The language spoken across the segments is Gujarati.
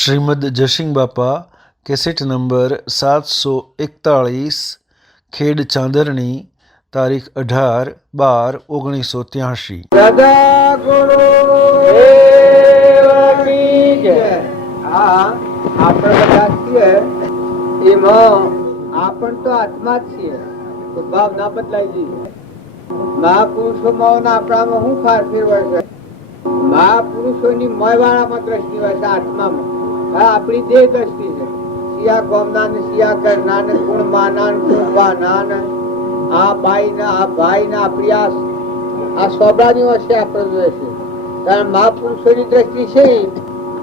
શ્રીમદ જશિંગ બાપા કેસેટ નંબર 741 ખેડ ચાંદરણી તારીખ 18/12/1983। દાદા ગુરુદેવની જય। આપણે બધા છીએ એમાં આપણ તો આત્મા જ છીએ, તો ભાવ ના બદલાઈ જઈએ। મહાપુરુષોમાં આપણામાં શું ફાર ફેરવાય છે? મહાપુરુષોની મયવાળામાં દ્રષ્ટિ હોય છે, આત્મામાં। આપણી દેહ દ્રષ્ટિ છે, શિયા ગોમના ને શિયા કરના ને ગુણ માના ગુણ પાના ને આ બાઈ ને આ ભાઈ ને આપણી આ સ્વભાવની વચ્ચે આપણે જોઈએ છે। કારણ મહાપુરુષોની દ્રષ્ટિ છે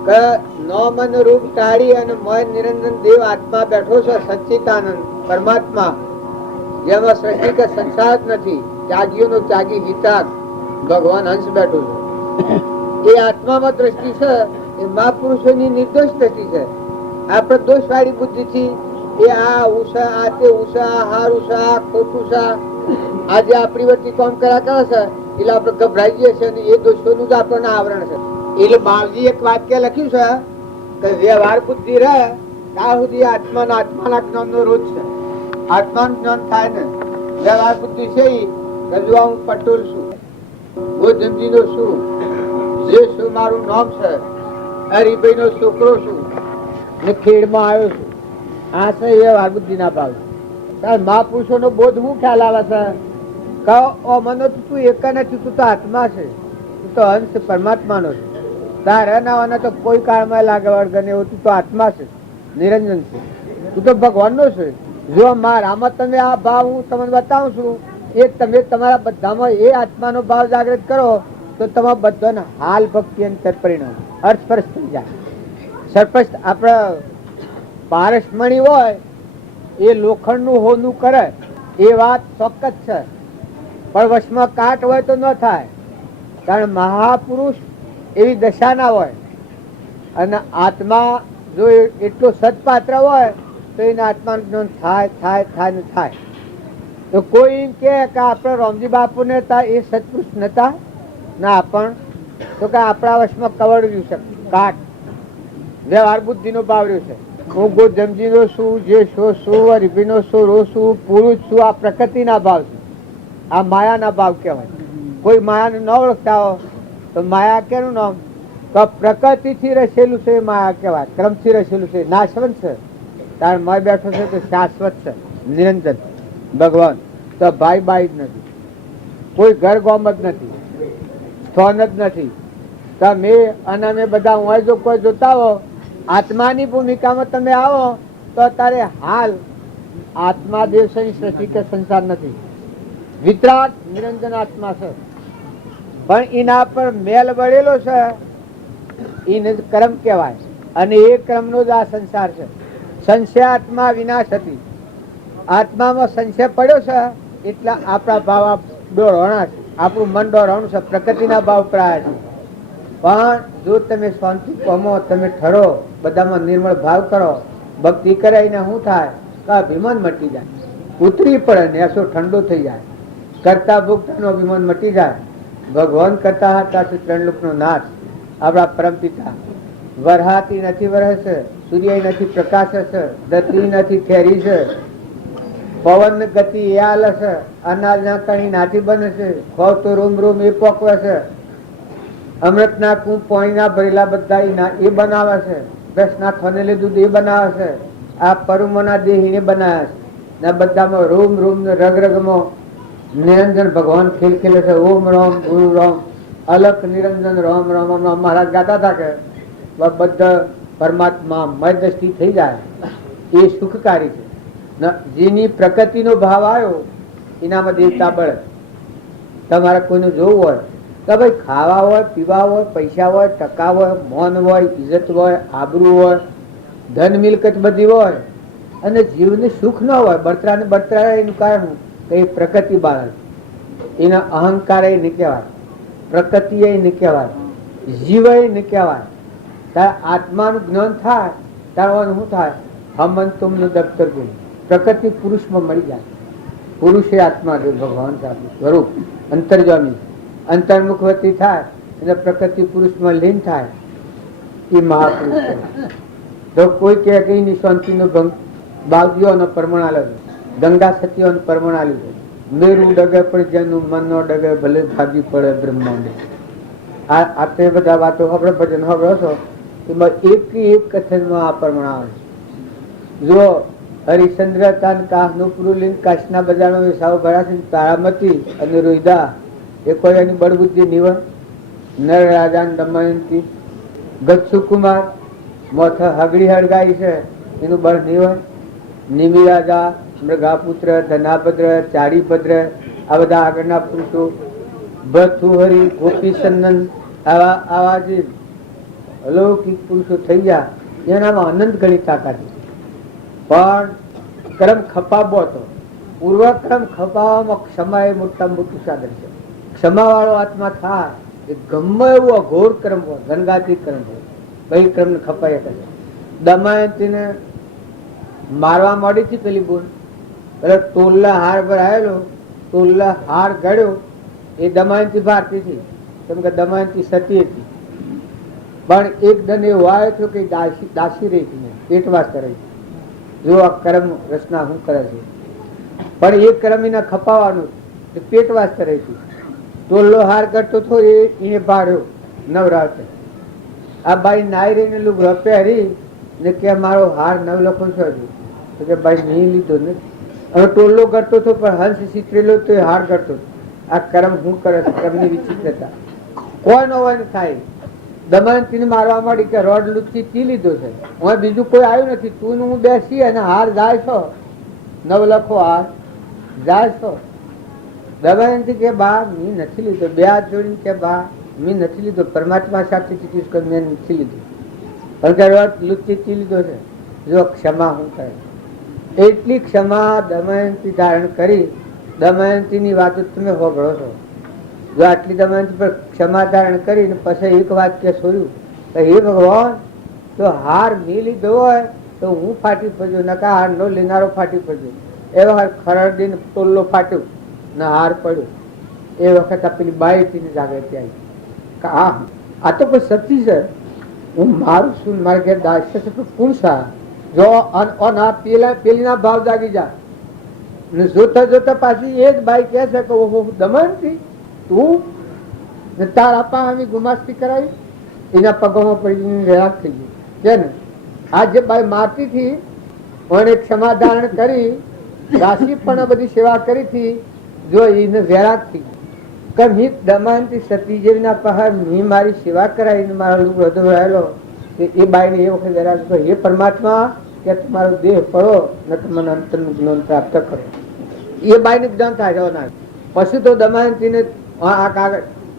કે નોમ અને રૂપ ટાળી અને મય નિરંજન દેવ આત્મા બેઠો છે, સચ્ચિદાનંદ પરમાત્મા, જેમાં સૃષ્ટિ કે સંસાર જ નથી, ત્યાગીઓનો ત્યાગી હિતાક ભગવાન હંસ બેઠો છે। એ આત્મામાં દ્રષ્ટિ છે, એ મહાપુરુષોની નિર્દોષ દ્રષ્ટિ છે। આપણે દોષવાળી બુદ્ધિથી એ આ ઉષા આ તે ઉષા હાર ઉષા ખોટું ઉષા આજે આપણી વચ્ચે કામ કર્યા કરે છે, એટલે આપણે ગભરાઈ જઈએ છીએ અને એ દોષોનું જ આપણને આવરણ છે। એટલે બાવજી એક વાક્ય લખ્યું છે કે વ્યવહાર બુદ્ધિ રહે ત્યાં સુધી આત્માના જ્ઞાનનો રોજ છે। આત્માનું જ્ઞાન થાય ને વ્યવહાર બુદ્ધિ છે રજવા હું પટોલ છું, ગોધમજી નો છું, જે શું મારું નામ છે, હરિભાઈ નો છોકરો છું ને ખેડમાં આવ્યો છું, આ છે વ્યવહાર બુદ્ધિ ના ભાવ। મહાપુરુષો નો બોધ શું ખ્યાલ આવે છે? મને તું એક નથી, તું તો આત્મા છે, તું તો અંશ પરમાત્મા નો છે, તારે ના તો કોઈ કાળમાં લાગે વળગે ને, તું તો આત્મા છે, નિરંજન છે, તું તો ભગવાન નો છે। જો મારામાં તમે આ ભાવ હું તમને બતાવું છું, એ તમે તમારા બધામાં એ આત્માનો ભાવ જાગૃત કરો તો તમારા બધાને હાલ ભક્તિ અંતર પરિણામ અર્થસ્પર્શ થઈ જાય। સરપસ્ત આપડે પારસમણી હોય એ લોખંડ નું હોનું કરે એ વાત ચોક્કસ છે, પણ વશમાં કાટ હોય તો ન થાય। કારણ મહાપુરુષ એવી દશા ના હોય, અને આત્મા જો એટલો સદપાત્ર હોય તો એના આત્માનું જ્ઞાન થાય થાય થાય ને થાય। તો કોઈ એમ કે આપણે રામજી બાપુ ને એ સત્પુરુષ નતા ના આપણ તો કે આપણા વશમાં કવડવ્યું છે કાટ, વ્યવહાર બુદ્ધિ નો ભાવ રહ્યો છે। હું ગોધમજી નો છું, જે છું હરિભી નો છું, રો છું, પુરુષ છું, આ પ્રકૃતિ ના ભાવ છે, આ માયા ના ભાવ કહેવાય। કોઈ માયા ન ઓળખતા હો તો માયા કેનું નામ? તો પ્રકૃતિ થી રચેલું છે એ માયા કહેવાય, ક્રમ થી રચેલું છે, નાશવંત છે, તાર મય બેઠો છે તો શાશ્વત છે, નિરંજન ભગવાન। તો ભાઈ બાઈ જ નથી, કોઈ ઘર ગોમ જ નથી, સ્થાન જ નથી। તમે અને અમે બધા હું જો કોઈ જોતા હો આત્માની ભૂમિકામાં તમે આવો તો અત્યારે હાલ આત્મા દેવ સૃષ્ટિ કે સંસાર નથી, વિતરાગ નિરંજન આત્મા છે, પણ એના પર મેલ વળેલો છે, એને કર્મ કહેવાય, અને એ ક્રમનો જ આ સંસાર છે। સંશય આત્મા વિનાશ હતી, આત્મામાં સંશય પડ્યો છે એટલે આપણા ભાવ દોડવાના છે, આપણું મન દોડવાનું છે, પ્રકૃતિના ભાવ પ્રાય છે। પણ જો તમે શાંતિ પામો, તમે ઠરો, બધામાં નિર્મળ ભાવ કરો, ભક્તિ કરાઈને શું થાય તો અભિમાન મટી જાય, ઉતરી પડે ને એસો ઠંડો થઈ જાય, કરતા ભોગતા નો અભિમાન મટી જાય। ભગવાન કરતા હતા ત્રણ લોક નો નાશ, આપણા પરમ પિતા વરહાતી નથી વરસે છે, સૂર્ય નથી પ્રકાશ છે, ધરતી નથી ઠેરી છે, પવન ગતિ એ હાલે છે, અનાજ ના કણી નાથી બને છે, ખોવ તો રૂમ રૂમ એ પોકવે છે, અમૃત ના કુંભ પાણી ના ભરેલા બધા એ બનાવે છે, ભેંસ ના ખનેલી દૂધ એ બનાવે છે, આ પરુમો ના દેહ એ બનાવે છે, ને બધામાં રૂમ રૂમ ને રગ રગમાં નિરંજન ભગવાન ખેલ ખેલે છે। ઓમ રામ ગુરુ રામ અલખ નિરંજન રામ રામ રામ મહારાજ ગાતા હતા કે બધા પરમાત્મા મય દ્રષ્ટિ થઈ જાય એ સુખકારી છે। જેની પ્રકૃતિનો ભાવ આવ્યો એનામાં દેવતા બળે। તમારે કોઈને જોવું હોય તો ભાઈ ખાવા હોય, પીવા હોય, પૈસા હોય, ટકા હોય, મોન હોય, ઇજ્જત હોય, આબરૂ હોય, ધન મિલકત બધી હોય, અને જીવને સુખ ન હોય, બળતરા ને બળતરા એનું કારણ એ પ્રકૃતિ બાળક, એના અહંકાર એ ન કહેવાય, પ્રકૃતિ એ ન કહેવાય, જીવ એ ન કહેવાય। તારે આત્માનું જ્ઞાન થાય ત્યારે શું થાય? હમન તુમનું દફતર ગુણ પ્રકૃતિ પુરુષમાં મળી જાય, પુરુષ એ આત્મા જો ભગવાન સ્વરૂપ અંતર્જામી અંતર્મુખવતી થાય એટલે પ્રકૃતિ પુરુષમાં લીન થાય, એ મહાપુરુષ છે. તો કોઈ કહે કે એની શાંતિનો ભંગ બાવજીઓનો પરમણા લે, ગંગા સતીઓનો પરમણા લીધો, મેરું ડગે પણ જેનું મન નો ડગે ભલે ભાગી પડે બ્રહ્માંડ. આ તે બધા વાતો આપણે ભજન સાંભળો છો એમાં એક કથનમાં આ પરમણા આવે. જો હરિચંદ્ર તાન કાહનું પુરુલિંગ કાશના બજારનો વિસાવ ભરાશે તારામતી અને રોહિદા એ કોઈ એની બળબુદ્ધિ નિવન નર રાજા દમયંતી ગચ્છુ કુમાર મોથ હગડી હળગાઈ છે એનું બળ નિવન નિમિ રાજા મૃગાપુત્ર ધનાભદ્ર ચાડીભદ્ર આ બધા આગળના પુરુષો ભૃથુહરી ગોપીચંદન આવા જે અલૌકિક પુરુષો થઈ ગયા એનામાં અનંત ગણી તાકાત છે. પણ કર્મ ખપાવો હતો. પૂર્વ કર્મ ખપાવવામાં ક્ષમા એ મોટા મોટું સાધન છે. ક્ષમા વાળો આત્મા થાય એ ગમે એવું અઘોર કર્મ હોય, ગંગાતી કર્મ હોય, ભાઈ કર્મ ને ખપાય કરે. દમયંતીને મારવા માંડી હતી પેલી બોલ, પેલા તોલ્લા હાર પર આવેલો, તોલ્લા હાર ગળ્યો એ દમયંતી ભારતી હતી, કેમ કે દમયંતી સતી હતી. પણ એક દન એવો આવ્યો હતો કે દાસી રહી હતી, પેટ વાસ્તે રહી. જો આ કર્મ રચના શું કરે છે, પણ એ કર્મ એને ખપાવવાનું પેટ વાસ્તે રહી હતી. તોલ્લો હાર કરતો હતો એને ભાડ્યો નવરાત્રે. આ બાઈ નાઈ રહીને લુગડો પહેરી ને કે મારો હાર નવ લખો છો તો કે ભાઈ નહીં લીધો ને. હવે ટોલ્લો કરતો હતો પણ હંસ ચિતરેલો તો એ હાર કરતો. આ કર્મ શું કરે છે, કર્મની વિચિત્રતા કોણ હોય થાય. દમયંતીને મારવા માંડી કે રોડ લુચ્ચી પી લીધો છે, હવે બીજું કોઈ આવ્યું નથી, તું હું બેસી અને હાર જાય છો, નવ લખો હાર જાય છો. દમયંતી કે બા મેં નથી લીધો, બે હાથ જોડીને કે બા મેં નથી લીધો, પરમાત્મા સાથે ચીટીશ કરી મેં નથી લીધું, પણ કે રોડ લુચ્ચી પી લીધો છે. જો ક્ષમા શું કરે, એટલી ક્ષમા દમયંતી ધારણ કરી. દમયંતીની વાતો તમે સાંભળો છો. જો આટલી દમયંતી પર ક્ષમા ધારણ કરીને પછી એક વાક્ય છોડ્યું કે હે ભગવાન, તો હાર નહીં લીધો હોય તો હું ફાટી પડ્યો, નકા હાર નો લેનારો ફાટી પડ્યો. એ વખત ખરડીને ટોલ્લો ફાટ્યો ને હાર પડ્યો. એ વખત આ પેલી બાઈ જાગૃતિ આવી. આ તો કોઈ સતી છે, હું મારું શું મારે ઘેર દાસ્ય છે કોણ સા. જો પેલી ના ભાવ જાગી જા ને જોતા જોતા પાછી એ જ બાઈ કે છે કે ઓહો દમયંતી તું તારા પાસે ગુમાસ્તી કરાવી. એના પગોમાં પડી રેલાક થઈ ગયું છે ને. આ જે બાઈ મારતી હતી એને ક્ષમા ધારણ કરી, દાસી પણ બધી સેવા કરી હતી, જો એને વેરાગ થઈ ગયું કે દમયંતી સતી જેવી પહાડ મેં મારી સેવા કરાવીને મારા લોકો હૃદય રહેલો. એ બાઈને એ વખત વેરાગ થયો, હે પરમાત્મા કે તમારો દેહ પડો ને મને અંતરનું જ્ઞાન પ્રાપ્ત કરો. એ બાઈને જ્ઞાન થાય ના. પછી તો દમયંતીને આ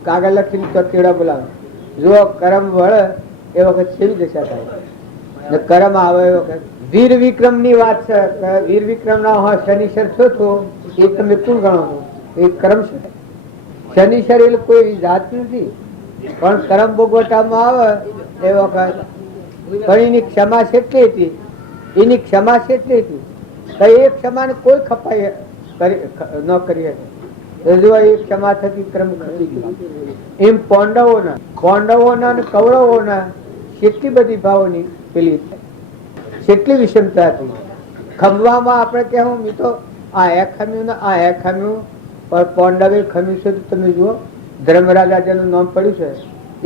કાગળ લખીને તેડા બોલાવે. જો કરમ વળે એ વખત કેવી દશા થાય. કરમ આવે એ વખત વીર વિક્રમ ની વાત છે. વીર વિક્રમ ના શનિશ્ચર છો છો એ તમે કોણ ગણો છો? એ કરમ છે. શનિશ્ચર એ કોઈ જાત નથી, પણ કરમ ભોગવટામાં આવે એ વખત. પણ એની ક્ષમા કેટલી હતી, એની ક્ષમા કેટલી હતી તો એ ક્ષમાને કોઈ ખપાઈ ન કરી શકે. એ ક્ષમા થકી ક્રમ ખસી ગયો. એમ પાંડવોના અને કૌરવોના કેટલી બધી ભાવોની પેલી કેટલી વિષમતા હતી. ખમવામાં આપણે કહેવું મેં તો આ હે ખમ્યું ને આ હે ખમ્યું, પણ પાંડવે ખમ્યું છે તો તમે જુઓ ધર્મરાજા જેનું નામ પડ્યું છે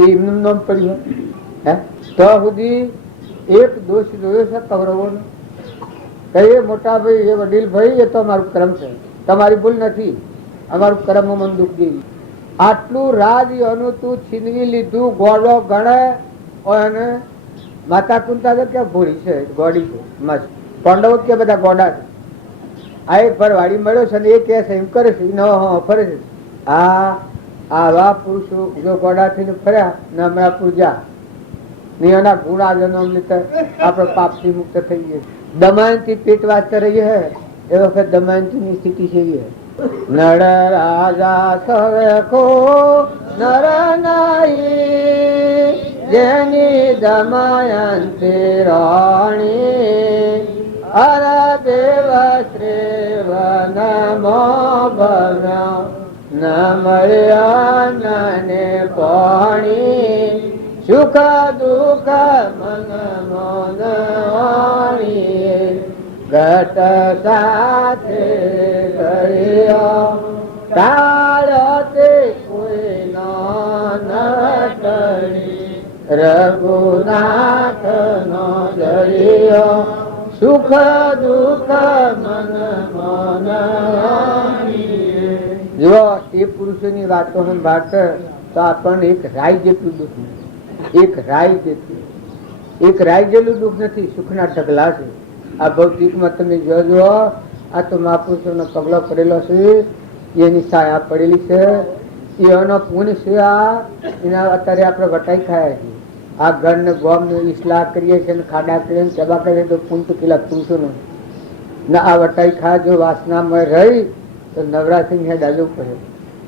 એ એમનું નામ પડ્યું હે. તો સુધી એક દોષ જોયો છે કૌરવોનો કે મોટા ભાઈ એ વડીલ ભાઈ એ તો અમારું કર્મ છે, તમારી ભૂલ નથી, અમારું કર્મ મન દુઃખ દે. આટલું રાજ એનું તું છીનવી લીધું, ગોળો ગણે અને માતા કુંતા તો ક્યાં ભૂરી છે, ગોડી છે. પાંડવો કે બધા ગોડા છે. આ એક ભર વાડી મળ્યો છે ને એ કે છે એમ કરે છે ફરે છે. આવા પુરુષો જો ગોડા થઈને ફર્યા ને હમણાં પૂજા એના ગુણ આજનો આપડે પાપ થી મુક્ત થઈ ગયે. દમયંતી પેટ વાંચતા રહી હે એ વખત દમયંતી ની સ્થિતિ છે. નર રાજા સવેખો નર નાઈ જેની દમયંતી રાણી હર દેવ શ્રેવ નમો ભવ્ય ન મળ્યા ને પાણી સુખ દુઃખ મન મોન વાણી ઘટ સાથે ગયો તાળતે કોઈ નટણી રઘુનાથ નો જરિયો સુખ દુઃખ મન મોન જો એ પુરુષોની વાતો સંભાળતો તો આપણને એક રાય જેટલું દુઃખ નથી, એક રાય જેટલું દુઃખ નથી. સુખના ઢગલા છે. આ ભૌતિકમાં તમે જોજો, આ તો મહાપુરુષોનો પગલો પડેલો છે, એની સાયા પડેલી છે, એનો પુણ્ય છે. આ એના અત્યારે આપણે વટાઈ ખાયા છીએ. આ ઘર ને ગોમ ને ઈસલા કરીએ છીએ, ખાડા કરીએ ચબા કરીએ તો પુણ્ય તો પેલા પુરુષો નો ના. આ વટાઈ ખા જો વાસનામય રહી તો નવરાત્રી હેડ આજુ પડે.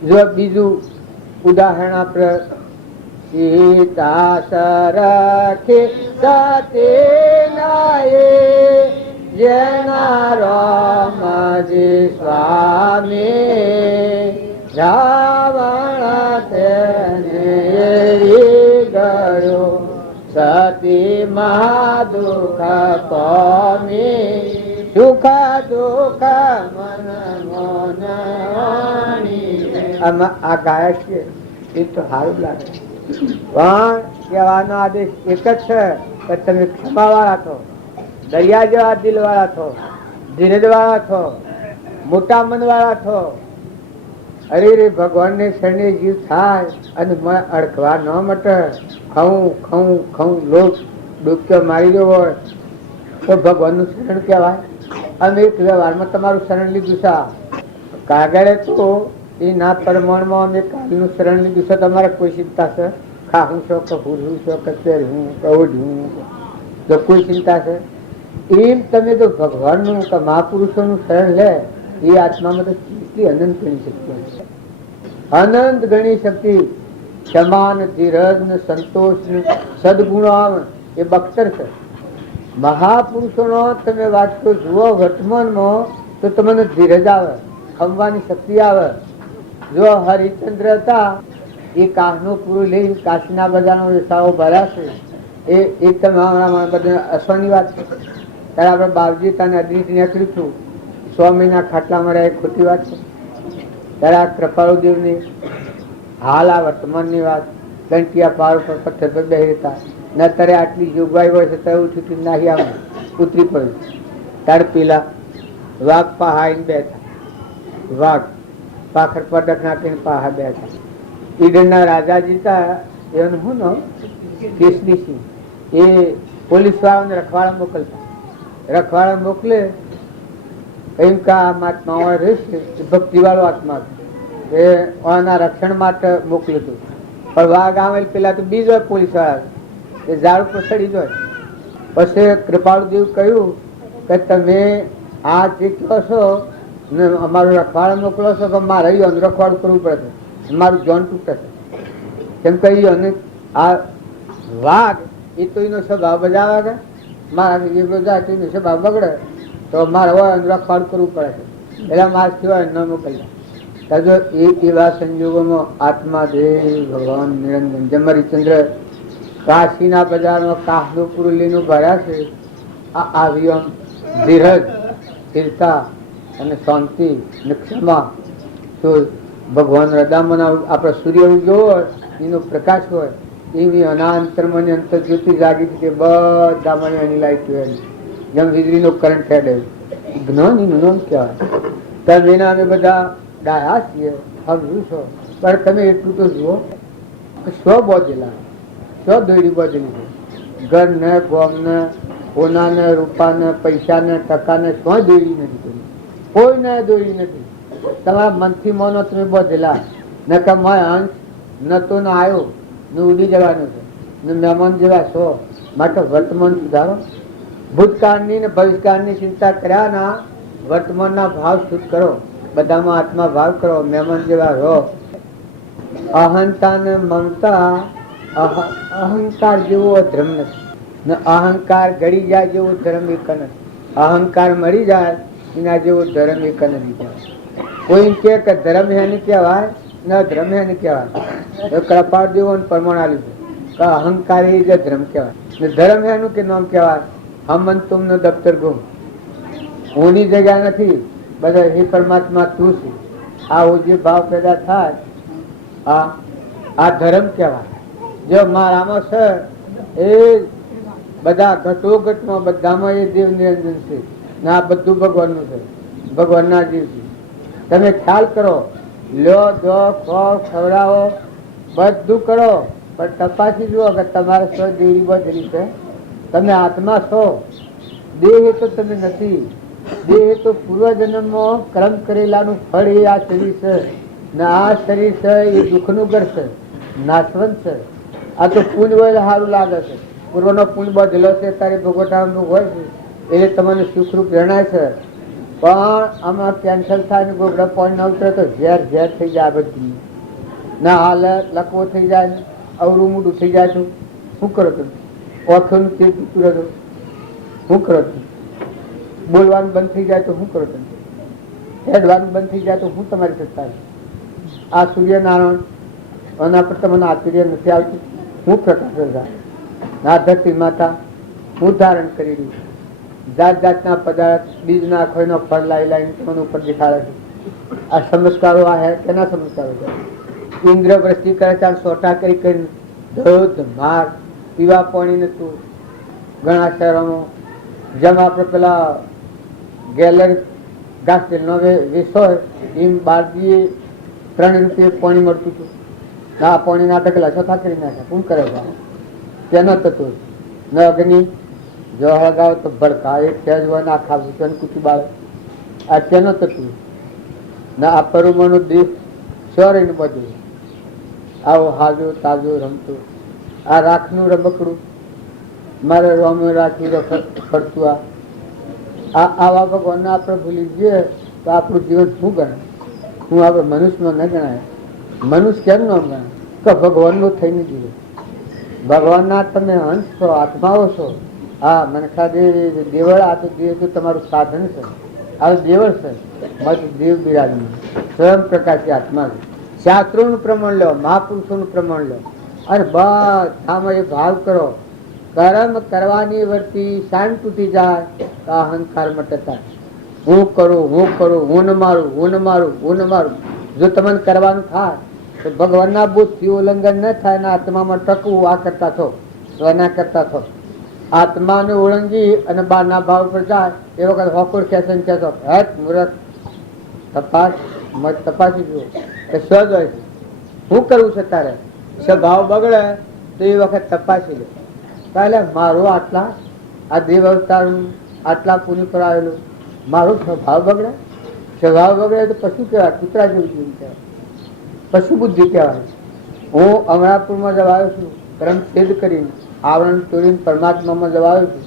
જો બીજું ઉદાહરણ આપણે સીતા સરખે સતે નાયે જેના રામજી સ્વામી રાવણ તેને ગયો સતી મહાદુઃખ પામી સુખ દુઃખ મન મોન આમાં આ ગાયક છે એ તો સારું લાગે, પણ કહેવાનો આદેશ એક જ છે કે તમે ક્ષમા વાળા છો, દરિયા જેવા દિલ વાળા છો, ધીરજ વાળા છો, મોટા મન વાળા છો. અરે રે ભગવાન ને શરણે જીવ થાય અને મને અડકવા ન મટે. ખવું લોટ ડૂબક્યો મારી ગયો હોય તો ભગવાન નું શરણ કહેવાય. અમે એક વ્યવહારમાં તમારું શરણ લીધું છે, કાગળે તો એ ના પ્રમાણમાં અમે કાલનું શરણ લીધું છે. તમારે કોઈ ચિંતા છે? ખાવું છો કે ભૂલવું છો કે પહેરવું કે ઓઢવું તો કોઈ ચિંતા છે? એમ તમે તો ભગવાનનું કે મહાપુરુષોનું શરણ લે એ આત્મામાં તો કેટલી અનંત ગણી શક્તિ છે, અનંત ગણી શક્તિ. સમાન ધીરજ ને સંતોષ ને સદગુણો આવે એ બખ્તર છે. મહાપુરુષોનો તમે વાંચતો જુઓ વર્તમાનમાં તો તમને ધીરજ આવે, ખમવાની શક્તિ આવે. જો હરિચંદ્ર હતા એ કાશનું પૂરું લઈને કાશીના બધાનો વિસાવો ભર્યા છે. એ તમારા બધા અસવાની વાત છે. ત્યારે આપણે બાવજી તને અદૃશ્ય નીકળ્યું છું 100 મહિના ખાટલા મળ્યા એ ખોટી વાત છે. ત્યારે આ કૃપાળુદેવની હાલ આ વર્તમાનની વાત ઘંટિયા પાર ઉપર પથ્થર પર બેસી રહેતા ને અત્યારે આટલી જોગવાઈ હોય છે ત્યારે ઉઠી નાહી આવું ઉતરી પડ્યું. ત્યારે પેલા વાઘ પહાઈને બેઠા, વાઘ પાખર પડક નાખીને પાહા બેઠા. ઈડરના રાજાજી હતા એનું શું નામ કેસરીસિંહ. એ પોલીસ વાળાને રખવાડા મોકલતા. રખવાડા મોકલે એમ કે આ મહાત્મા રહેશે ભક્તિ વાળો આત્મા એ આના રક્ષણ માટે મોકલ્યું હતું. પણ વાઘ આવે પેલા તો બીજો પોલીસ વાળા એ ઝાડ ઉપર ચડી જાય. પછી કૃપાળુદેવ કહ્યું કે તમે આ જે કહો છો ને અમારું રખવાડું મોકલો છો તો મારે રખવાડું કરવું પડે, મારું જોન તૂટે છે. કેમ કહ્યું અને આ વાઘ એ તો એનો સ્વભાવ બજાવે કે મારા જેટલો જાય તો એનો સ્વભાવ બગડે તો મારે હોય રખવાડું કરવું પડે છે. એટલે મારે સિવાય ન મોકલ્યા. જો એવા સંજોગોમાં આત્મા દેવ ભગવાન નિરંજન જમરીચંદ્ર કાશીના બજારમાં કાહનું પૂરું લીનું ભર્યા છે. આ આવ્યું ધીરજ, સ્થિરતા અને શાંતિ અને ક્ષમા. તો ભગવાન હૃદયમાં આપણે સૂર્ય ઉગ્યો હોય એનો પ્રકાશ હોય એવી અનાંતરમાં અંતર જ્યોતિ જાગી છે કે બધામાં એની લાઈટ હોય જેમ વીજળીનો કરંટ હેડે. જ્ઞાન એનું નામ કહેવાય. તમે એના અમે બધા ડાયા છીએ સમજુ છો, પણ તમે એટલું તો જુઓ કે સ્વ બોધેલા, સ્વ દોડી બોધેલી છે. ઘર ને ગોમ ને સોના ને રૂપા ને પૈસા ને ટકા ને સ્વ દોડી નથી કરી, કોઈ ને દોડી નથી. તમારા મનથી મનો તમે બોધેલા ન કે મેં અંશ ન તો ન આવ્યો ને ઉડી જવાનું છે ને મહેમાન જેવા છો. માટે વર્તમાન સુધારો. ભૂતકાળની ને ભવિષ્યકાળની ચિંતા કર્યા ના વર્તમાનના ભાવ શુદ્ધ કરો, બધામાં આત્મા ભાવ કરો, મહેમાન જેવા રહો. અહંતા ને મમતા અહંકાર જેવો ધર્મ નથી ને અહંકાર ગળી જાય જેવો ધર્મ એક નથી. અહંકાર મરી જાય એના જેવો ધર્મ એક નથી. કોઈ કે ધર્મ હેને કહેવાય ન ધર્મ હેને કહેવાય. કૃપાળ દેવો પ્રમાણ આપ્યું છે કે અહંકારી જ ધર્મ કહેવાય. ને ધર્મ એનું કે નામ કહેવાય હમન તુમનો દફતર ગુમ. હુંની જગ્યા નથી, બધા હે પરમાત્મા તું છે. આ જે ભાવ પેદા થાય આ ધર્મ કહેવાય. જો મારામાં છે એ બધા ઘટોઘટમાં બધામાં એ દેવ નિરંજન છે ને આ બધું ભગવાનનું છે, ભગવાનના જીવ છે. તમે ખ્યાલ કરો, લ્યો દો ખો ખવડાવો બધું કરો, પણ તપાસી જુઓ કે તમારે સ્વ દેવી બધી છે. તમે આત્મા છો, દેહ તો તમે નથી. દેહ તો પૂર્વજન્મમાં કર્મ કરેલાનું ફળ એ આ શરીર છે ને આ શરીર છે એ દુઃખનું ઘર છે, નાશવંત છે. આ તો પુંજ હોય સારું લાગે છે, પૂર્વનો પુંજ બધેલો છે ત્યારે ભોગવટાનું હોય છે એટલે તમને સુખરૂપ જણાય છે. પણ આમાં કેન્સર થાય ને ગોગડા પાણી ના ઉતરે તો ઝેર ઝેર થઈ જાય બધી ના હાલત લકવો થઈ જાય, અવરું મોઢું થઈ જાય તો શું કરો તમે? ઓખનું તેલ પીતું રહો શું કરો તમે? બોલવાનું બંધ થઈ જાય તો શું કરો તમે? હેડવાનું બંધ થઈ જાય તો શું તમારી સત્તા? આ સૂર્યનારાયણ આના પર તમને આશ્ચર્ય નથી આવતું? હું પ્રકાશ આ ધરતી માતા હું ધારણ કરી રહ્યું, જાત જાતના પદાર્થ બીજ નાખો એનો ફળ લાવી લાવીને તમને ઉપર દેખાડે છે. આ સંસ્કારો આ હે કેના સંસ્કારો છે? ઇન્દ્ર વૃષ્ટિ કરે ત્યારે સોટા કરી કરીને ધોધ માર પીવા પાણી નતું. ઘણા શહેરોમાં જેમ આપણે પેલા ગેલર ઘાસ તેલનો વેસો હોય એમ બારજીએ 3 રૂપિયે પાણી મળતું હતું. આ પાણી ના ઢગલા ચોથા કરી નાખ્યા. શું કરે છે? તેનો તત્વ ન અગ્નિ જો હળગાવ તો ભડકા એક સહેજ હોય ને આખા વિશ્વને કૂચી બાળે. આ તેનો તત્વ ના આ પરુમાનું દીપ સ્વરને બધું આવું હાજુ તાજું રમતું. આ રાખનું રમકડું મારે રોમે રાખી ફરતું. આ આવા ભગવાનને આપણે ભૂલી જઈએ તો આપણું જીવન શું ગણાય? હું આપણે મનુષ્યમાં ન ગણાય. મનુષ્ય કેમ ન ગણાય? કે ભગવાનનું થઈને જીવે. ભગવાનના તમે અંશ છો, આત્માઓ છો. હા મનખા દેવળ આ તો દેવ તો તમારું સાધન છે. આ દેવળ છે મત દેવ બિરાજનું સ્વયં પ્રકાશી આત્મા છે. શાસ્ત્રોનું પ્રમાણ લો, મહાપુરુષોનું પ્રમાણ લો અને બધામાં એ ભાવ કરો. કર્મ કરવાની વર્તી શાંત તૂટી જાય તો અહંકાર મટતા. હું કરું, હું ન મારું, હું ન મારું, હું ન મારું. જો તમને કરવાનું થાય તો ભગવાનના બુદ્ધથી ઉલ્લંઘન ન થાય ને આત્મામાં ટકવું. આ કરતા થો, સ્વના કરતા થો. આત્માને ઓળંગી અને બહારના ભાવ પર જાય એ વખત હોકોડ ખેંચે કહેતો હેત મુરત તપાસ તપાસી જુઓ કે સ્વ જ હોય છે. શું કરવું છે તારે? સ્વભાવ બગડે તો એ વખત તપાસી લે. પહેલે મારું આટલા આ દેવ અવતારનું આટલા પુણ્ય પર આવેલું મારો સ્વભાવ બગડે. સ્વભાવ બગડે તો પશુ કહેવાય, કૂતરા જેવું જીવન કહેવાય, પશુ બુદ્ધિ કહેવાય. હું અમરાપુરમાં જવા આવ્યો છું કર્મ છેદ કરીને, આવરણ તોડીને પરમાત્મામાં જવા આવ્યો છું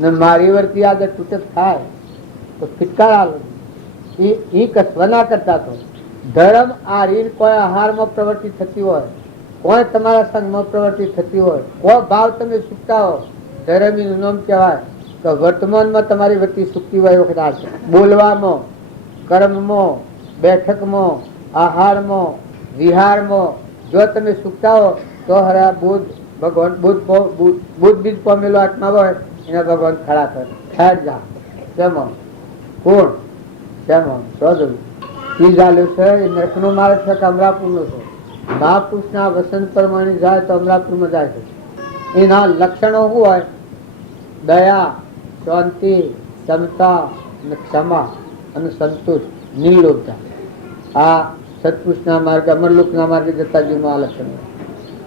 ને મારી વર્તી આગળ તૂટક થાય તો ફિટકાર આવે એ કસવા કરતા તો ધર્મ આ રીત કોઈ આહારમાં પ્રવૃત્તિ થતી હોય, કોઈ તમારા સંઘમાં પ્રવૃત્તિ થતી હોય, કોઈ ભાવ તમે સુખતા હો, ધર્મ એનું નામ કહેવાય. તો વર્તમાનમાં તમારી વૃત્તિ સુખતી હોય વખત આવશે. બોલવામાં, કર્મમાં, બેઠકમાં, આહારમાં, વિહારમાં જો તમે સુખતા હો તો હરા બુદ્ધ ભગવાન બુદ્ધ બીજ પામેલો આત્મા હોય એના ભગવાન ખડા કરે. ખેર જા શેમાં કોણ શેમાં શોધવું એ ચાલ્યું છે. એ નરકનો માર્ગ છે કે અમરાપુરનો છે? મહાપુરુષના વસન પ્રમાણે જાય તો અમરાપુરમાં જાય છે. એના લક્ષણો શું હોય? દયા, શાંતિ, ક્ષમતા અને ક્ષમા અને સંતોષ, નિર્લોભતા. આ સત્પુરુષના માર્ગ અમરલોકના માર્ગે જતા જીવમાં આ લક્ષણ.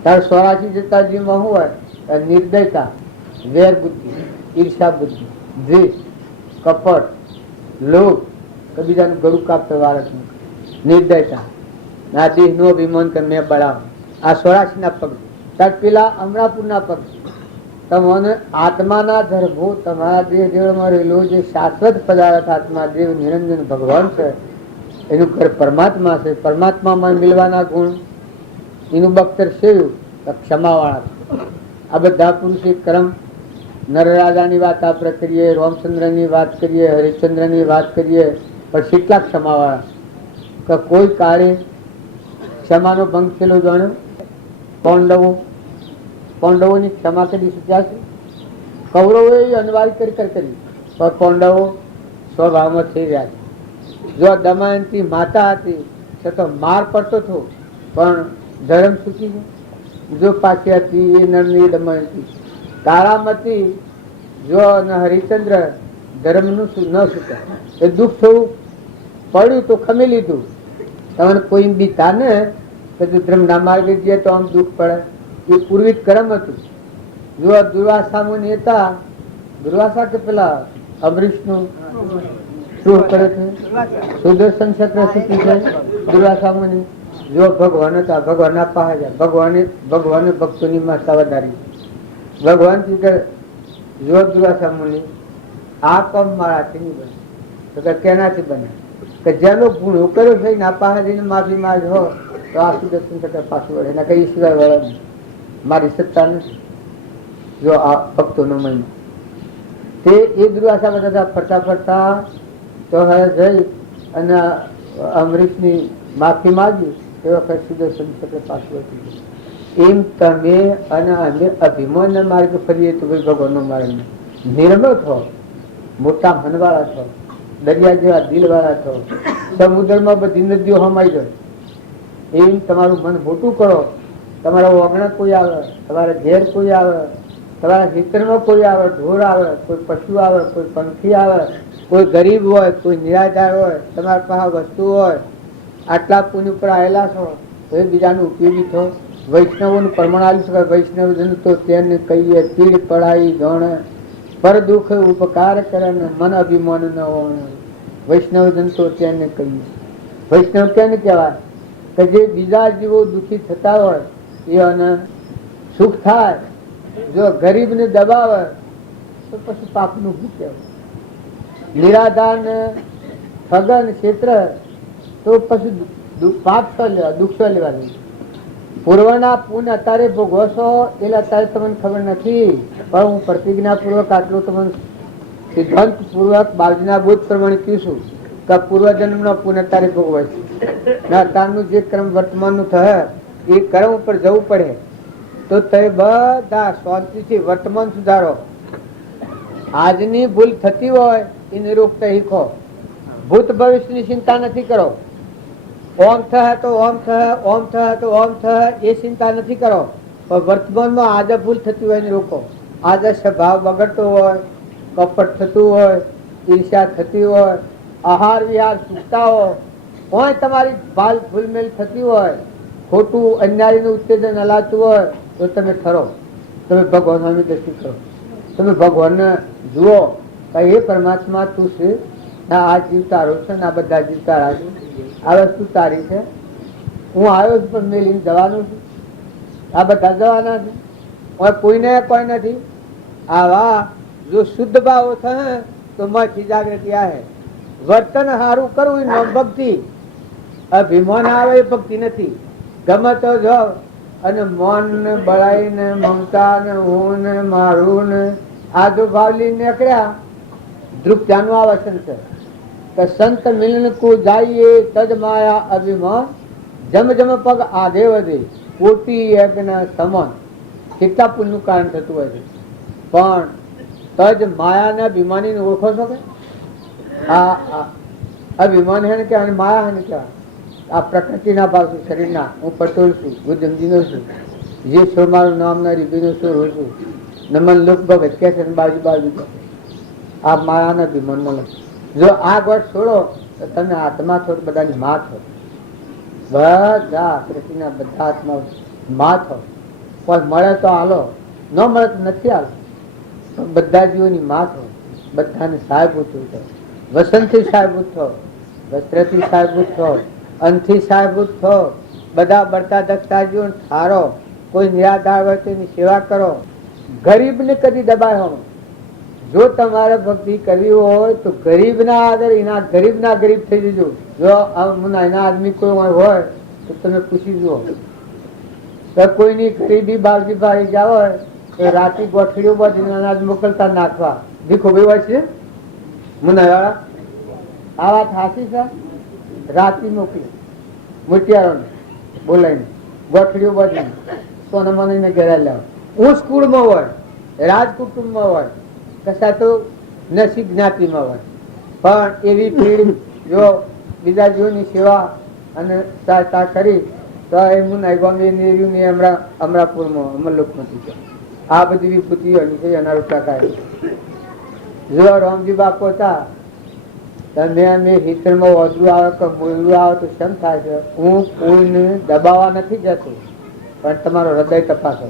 ત્યારે 84 જતા જીવમાં શું હોય? નિર્દયતા, વેર બુદ્ધિ, ઈર્ષા બુદ્ધિ, દ્વેષ, કપટ, લોભ, બીજાનું ગળું કાપતા વાળકનું, નિર્દયતા, આ દેહનો અભિમાન કે મેં બળાવ. આ 84 પગ. ત્યારે પેલા અમરાપુરના પગ તમને આત્માના ધર્મો તમારા દેહ દેવમાં રહેલો જે શાશ્વત પદાર્થ આત્મા દેવ નિરંજન ભગવાન છે એનું ઘર પરમાત્મા છે. પરમાત્મામાં મિલવાના ગુણ એનું બખ્તર સેવ્યું તો ક્ષમાવાળા. આ બધા પુરુષે કર્મ નરરાજાની વાત આપણે કરીએ, રામચંદ્રની વાત કરીએ, હરિશ્ચંદ્રની વાત કરીએ, પણ કેટલા ક્ષમાવાળા કે કોઈ કાળે ક્ષમાનો ભંગ થયેલો જાણ્યો? પાંડવો પાંડવોની ક્ષમા કરી શક્યા છે? કૌરવોએ અનવારી કરી પણ પાંડવો સ્વભાવમાં થઈ રહ્યા છે. જો દમયંતી માતા હતી છતાં માર પડતો હતો પણ ધર્મ સુખી છે. જો પાછી હતી એ નરની દમયંતી તારામતી જો હરિચંદ્ર ધર્મનું ન સુખ્યા એ દુઃખ થયું પડ્યું તો ખમી લીધું. તમને કોઈ બીતા ને ધર્મ ના માર્ગે જઈએ તો આમ દુઃખ પડે. એ પૂર્વિક કર્મ હતું. જો દુર્વાસા મુનિ હતા, દુર્વાસા કે પેલા અમરીશ નું શું કરે છે? સુદર્શન ચક્ર શીખી છે દુર્વાસા મુનિ. જો ભગવાન હતા, ભગવાન આપા ભગવાને ભક્તોની માતા વધારી. ભગવાન જો દુર્વાસા મુનિ આ કામ મારાથી નહીં બને તો કે કેનાથી બને? કે જેનો ગુણ કર્યો છે ના પાસે માફી માંગ હો તો આ સુદર્શન ચક્ર પાછું વળે. એના કઈ ઈશ્વર વળે નહીં, મારી સત્તા નથી. જો આ ભક્તોનો મહિમા તે એ દુર્વાસા બધા ફરતા ફરતા તો હવે જઈ અને અમરીશની માફી માંગી તે વખત સુદર્શન ચક્ર પાછું વળી ગયું. એમ તમે અને અમે અભિમાન માર્ગે ફરીએ તો ભાઈ ભગવાનનો માર્ગ નિર્મળ થો, મોટા મનવાળા થો, દરિયા જેવા દિલ વાળા થો, સમુદ્રમાં બધી નદીઓ હમાઈ જાય. એમ તમારું મન મોટું કરો. તમારા ઓગણા કોઈ આવે, તમારા ઘેર કોઈ આવે, તમારા ખેતરમાં કોઈ આવે, ઢોર આવે, કોઈ પશુ આવે, કોઈ પંખી આવે, કોઈ ગરીબ હોય, કોઈ નિરાધાર હોય, તમારા પાસે વસ્તુ હોય, આટલા પુણ્ય ઉપર આવેલા છો તો એ બીજાનું ઉપયોગી થો. વૈષ્ણવોનું પ્રમાણ આવી શકે. વૈષ્ણવ જન તો તેને કહીએ પીડ પડાઈ ગણ પર દુઃખ ઉપકાર કરે ને મન અભિમાન ન હોય. વૈષ્ણવ જન તો તેને કહીએ. વૈષ્ણવ કેને કહેવાય? કે જે બીજા જીવો દુઃખી થતા હોય એને સુખ થાય. જો ગરીબને દબાવે તો પછી પાપનું શું કહેવાય? નિરાધાર ને ઠગન ક્ષેત્ર તો પછી પાપ તો લેવા, દુઃખ તો લેવા નહીં. પૂર્વના પુણ્ય અત્યારે ભોગવો છો એટલે અત્યારે તમને ખબર નથી, પણ હું પ્રતિજ્ઞાપૂર્વક આટલું તમને સિદ્ધાંત પૂર્વક બાળજીના બોધ પ્રમાણે કહીશું કે પૂર્વજન્મનો પુણ્ય અત્યારે ભોગવે છે. અત્યારનું જે કર્મ વર્તમાનનું થશે એ કર્મ ઉપર જવું પડે તો તે બધા શાંતિથી વર્તમાન સુધારો. આજની ભૂલ થતી હોય એને રોકતા શીખો. ભૂત ભવિષ્યની ચિંતા નથી કરો. ઓમ થશે તો ઓમ થશે, ઓમ થશે તો ઓમ થશે એ ચિંતા નથી કરો. પણ વર્તમાનમાં આજે ભૂલ થતી હોય એને રોકો. આજે સ્વભાવ બગડતો હોય, કપટ થતું હોય, ઈર્ષ્યા થતી હોય, આહાર વિહાર ચૂકતા હોય તમારી ભાલ ભૂલમેલ થતી હોય, ખોટું અન્યાયનું ઉત્તેજન હલાતું હોય તો તમે ઠરો. તમે ભગવાન સામે દ્રષ્ટિ કરો. તમે ભગવાનને જુઓ કે એ પરમાત્મા તું છે, આ જીવ તારો છે ને આ બધા જીવ તારા છે, આ વસ્તુ તારી છે. હું આવ્યો છું પણ મેં લઈને જવાનું છું, આ બધા જવાના છે, કોઈને કોઈ નથી. આવા જો શુદ્ધ ભાવ થશે તો મથી જાગૃતિ આવે. વર્તન સારું કરવું એ ભક્તિ. અભિમાન આવે એ ભક્તિ નથી. ગમે તો જાઓ અને મન ને બળાઈ ને મમતા ને હું ને મારું ને આ જો ભાવ લઈને નીકળ્યા ધ્રુપ ત્યાંનું આ વચન છે કે સંત મિલન કો જાઈએ તજ માયા અભિમાન જમ જમ પગ આગે વધે કોટી યજ્ઞ સમાન. કેટલા પુણ્યનું કારણ થતું હોય છે. પણ તજ માયા ને અભિમાની ઓળખો છો કે આ અભિમાન હે ને કે માયા હે ને કહેવાય. આ પ્રકૃતિના ભાવ છું, શરીરના. હું પટોળ છું, ગુજમજીનો છું, જે છો મારું નામ ના રીબીનો છું, રહું છું. નમન લોક ભગત કે છે બાજુ બાજુ આ માયાના અભિમાનમાં લખ. જો આ ગોઠ છોડો તો તમે આત્મા છો, બધાની માં છો. બધા પ્રકૃતિના બધા આત્મા માં છો. કોઈ મળે તો હાલો, ન મળે તો નથી હાલો. બધા જીવોની માં છો. બધાને સહાયભૂત છો. વસંતથી સહાયભૂત છો, વસ્ત્રથી સહાયભૂત છો, અનથી સહાયભૂત છો. બધા બળતા દખતા જીવન ઠારો. કોઈ નિરાધાર હોય તો એની સેવા કરો. ગરીબને કદી દબાય હો. જો તમારે ભક્તિ કરવી હોય તો ગરીબના આદર એના ગરીબના ગરીબ થઈ જજો. જો એના આદમી કોઈ હોય તો તમે પૂછી જુઓ તો કોઈની ગરીબી બાવજી ભાઈ જાવ હોય તો રાતે ગોઠડીઓ બધીને અનાજ મોકલતા નાખવા દીખો ભાઈ હોય છે મુનાવાળા. આ વાત હાસી છે. રાતે મોકલી મોતિયારોને બોલાવીને ગોઠડીઓ બધીને સોનામાને ઘેરા લાવ ઉચ્ચ કુળમાં હોય, રાજકુટુંબમાં હોય, કશા તો નસી જ્ઞાતિમાં હોય, પણ એવી પીઢ જો બીજા જીવોની સેવા અને સહાયતા કરી તો એમનું અમરાપુરમાં અમરલોકમાંથી આ બધી વિભૂતિઓ એના રૂપા કાઢે. જો રામજી બાપુ હતા તમે હિતરમાં વધુ આવે કે બોલવું આવે તો શેમ થાય છે? હું કોઈને દબાવવા નથી જતો, પણ તમારો હૃદય તપાસો,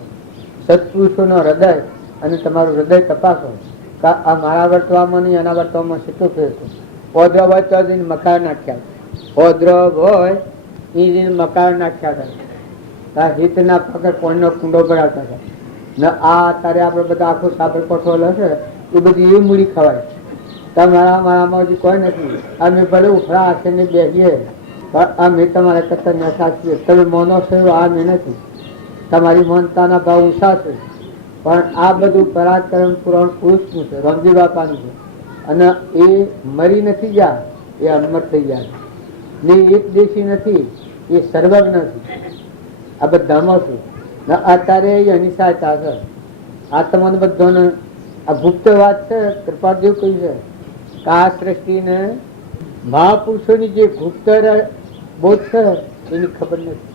સત્પુરુષોનો હૃદય અને તમારું હૃદય તપાસો. આ મારા વર્તવામાં નહીં, એના વર્તવામાં સીધું ફેરતું. ઓદ્રવ હોય તો જઈને મકાન નાખ્યા, ઓદ્રવ હોય એ જઈને મકાન નાખ્યા હતા. હિતના પગર કોઈનો કુંડો ભરાવતા હતા ને આ અત્યારે આપણે બધા આખું સાબર પઠોલ હશે એ બધી એ મૂડી ખવાય. તમારા મારામાં હજી કોઈ નથી. અમે ભલે ઉફરા હશે ને બેસીએ પણ અમે તમારા કરતા નશા છીએ. તમે મોનો છો આ અમે નથી. તમારી મનતાના ભાવ ઊંચા છે, પણ આ બધું પરાક્રમ પુરાણ પુરુષનું છે, રામજી બાપાનું છે. અને એ મરી નથી ગયા, એ અમર થઈ ગયા ને એક દેશી નથી, એ સર્વજ્ઞ છે. આ બધામાં છે ને અત્યારે એની સહાયતા છે. આ તમને બધાને આ ગુપ્ત વાત છે. કૃપાદેવ કહ્યું છે કે આ સૃષ્ટિને મહાપુરુષોની જે ગુપ્ત બોધ છે એની ખબર નથી.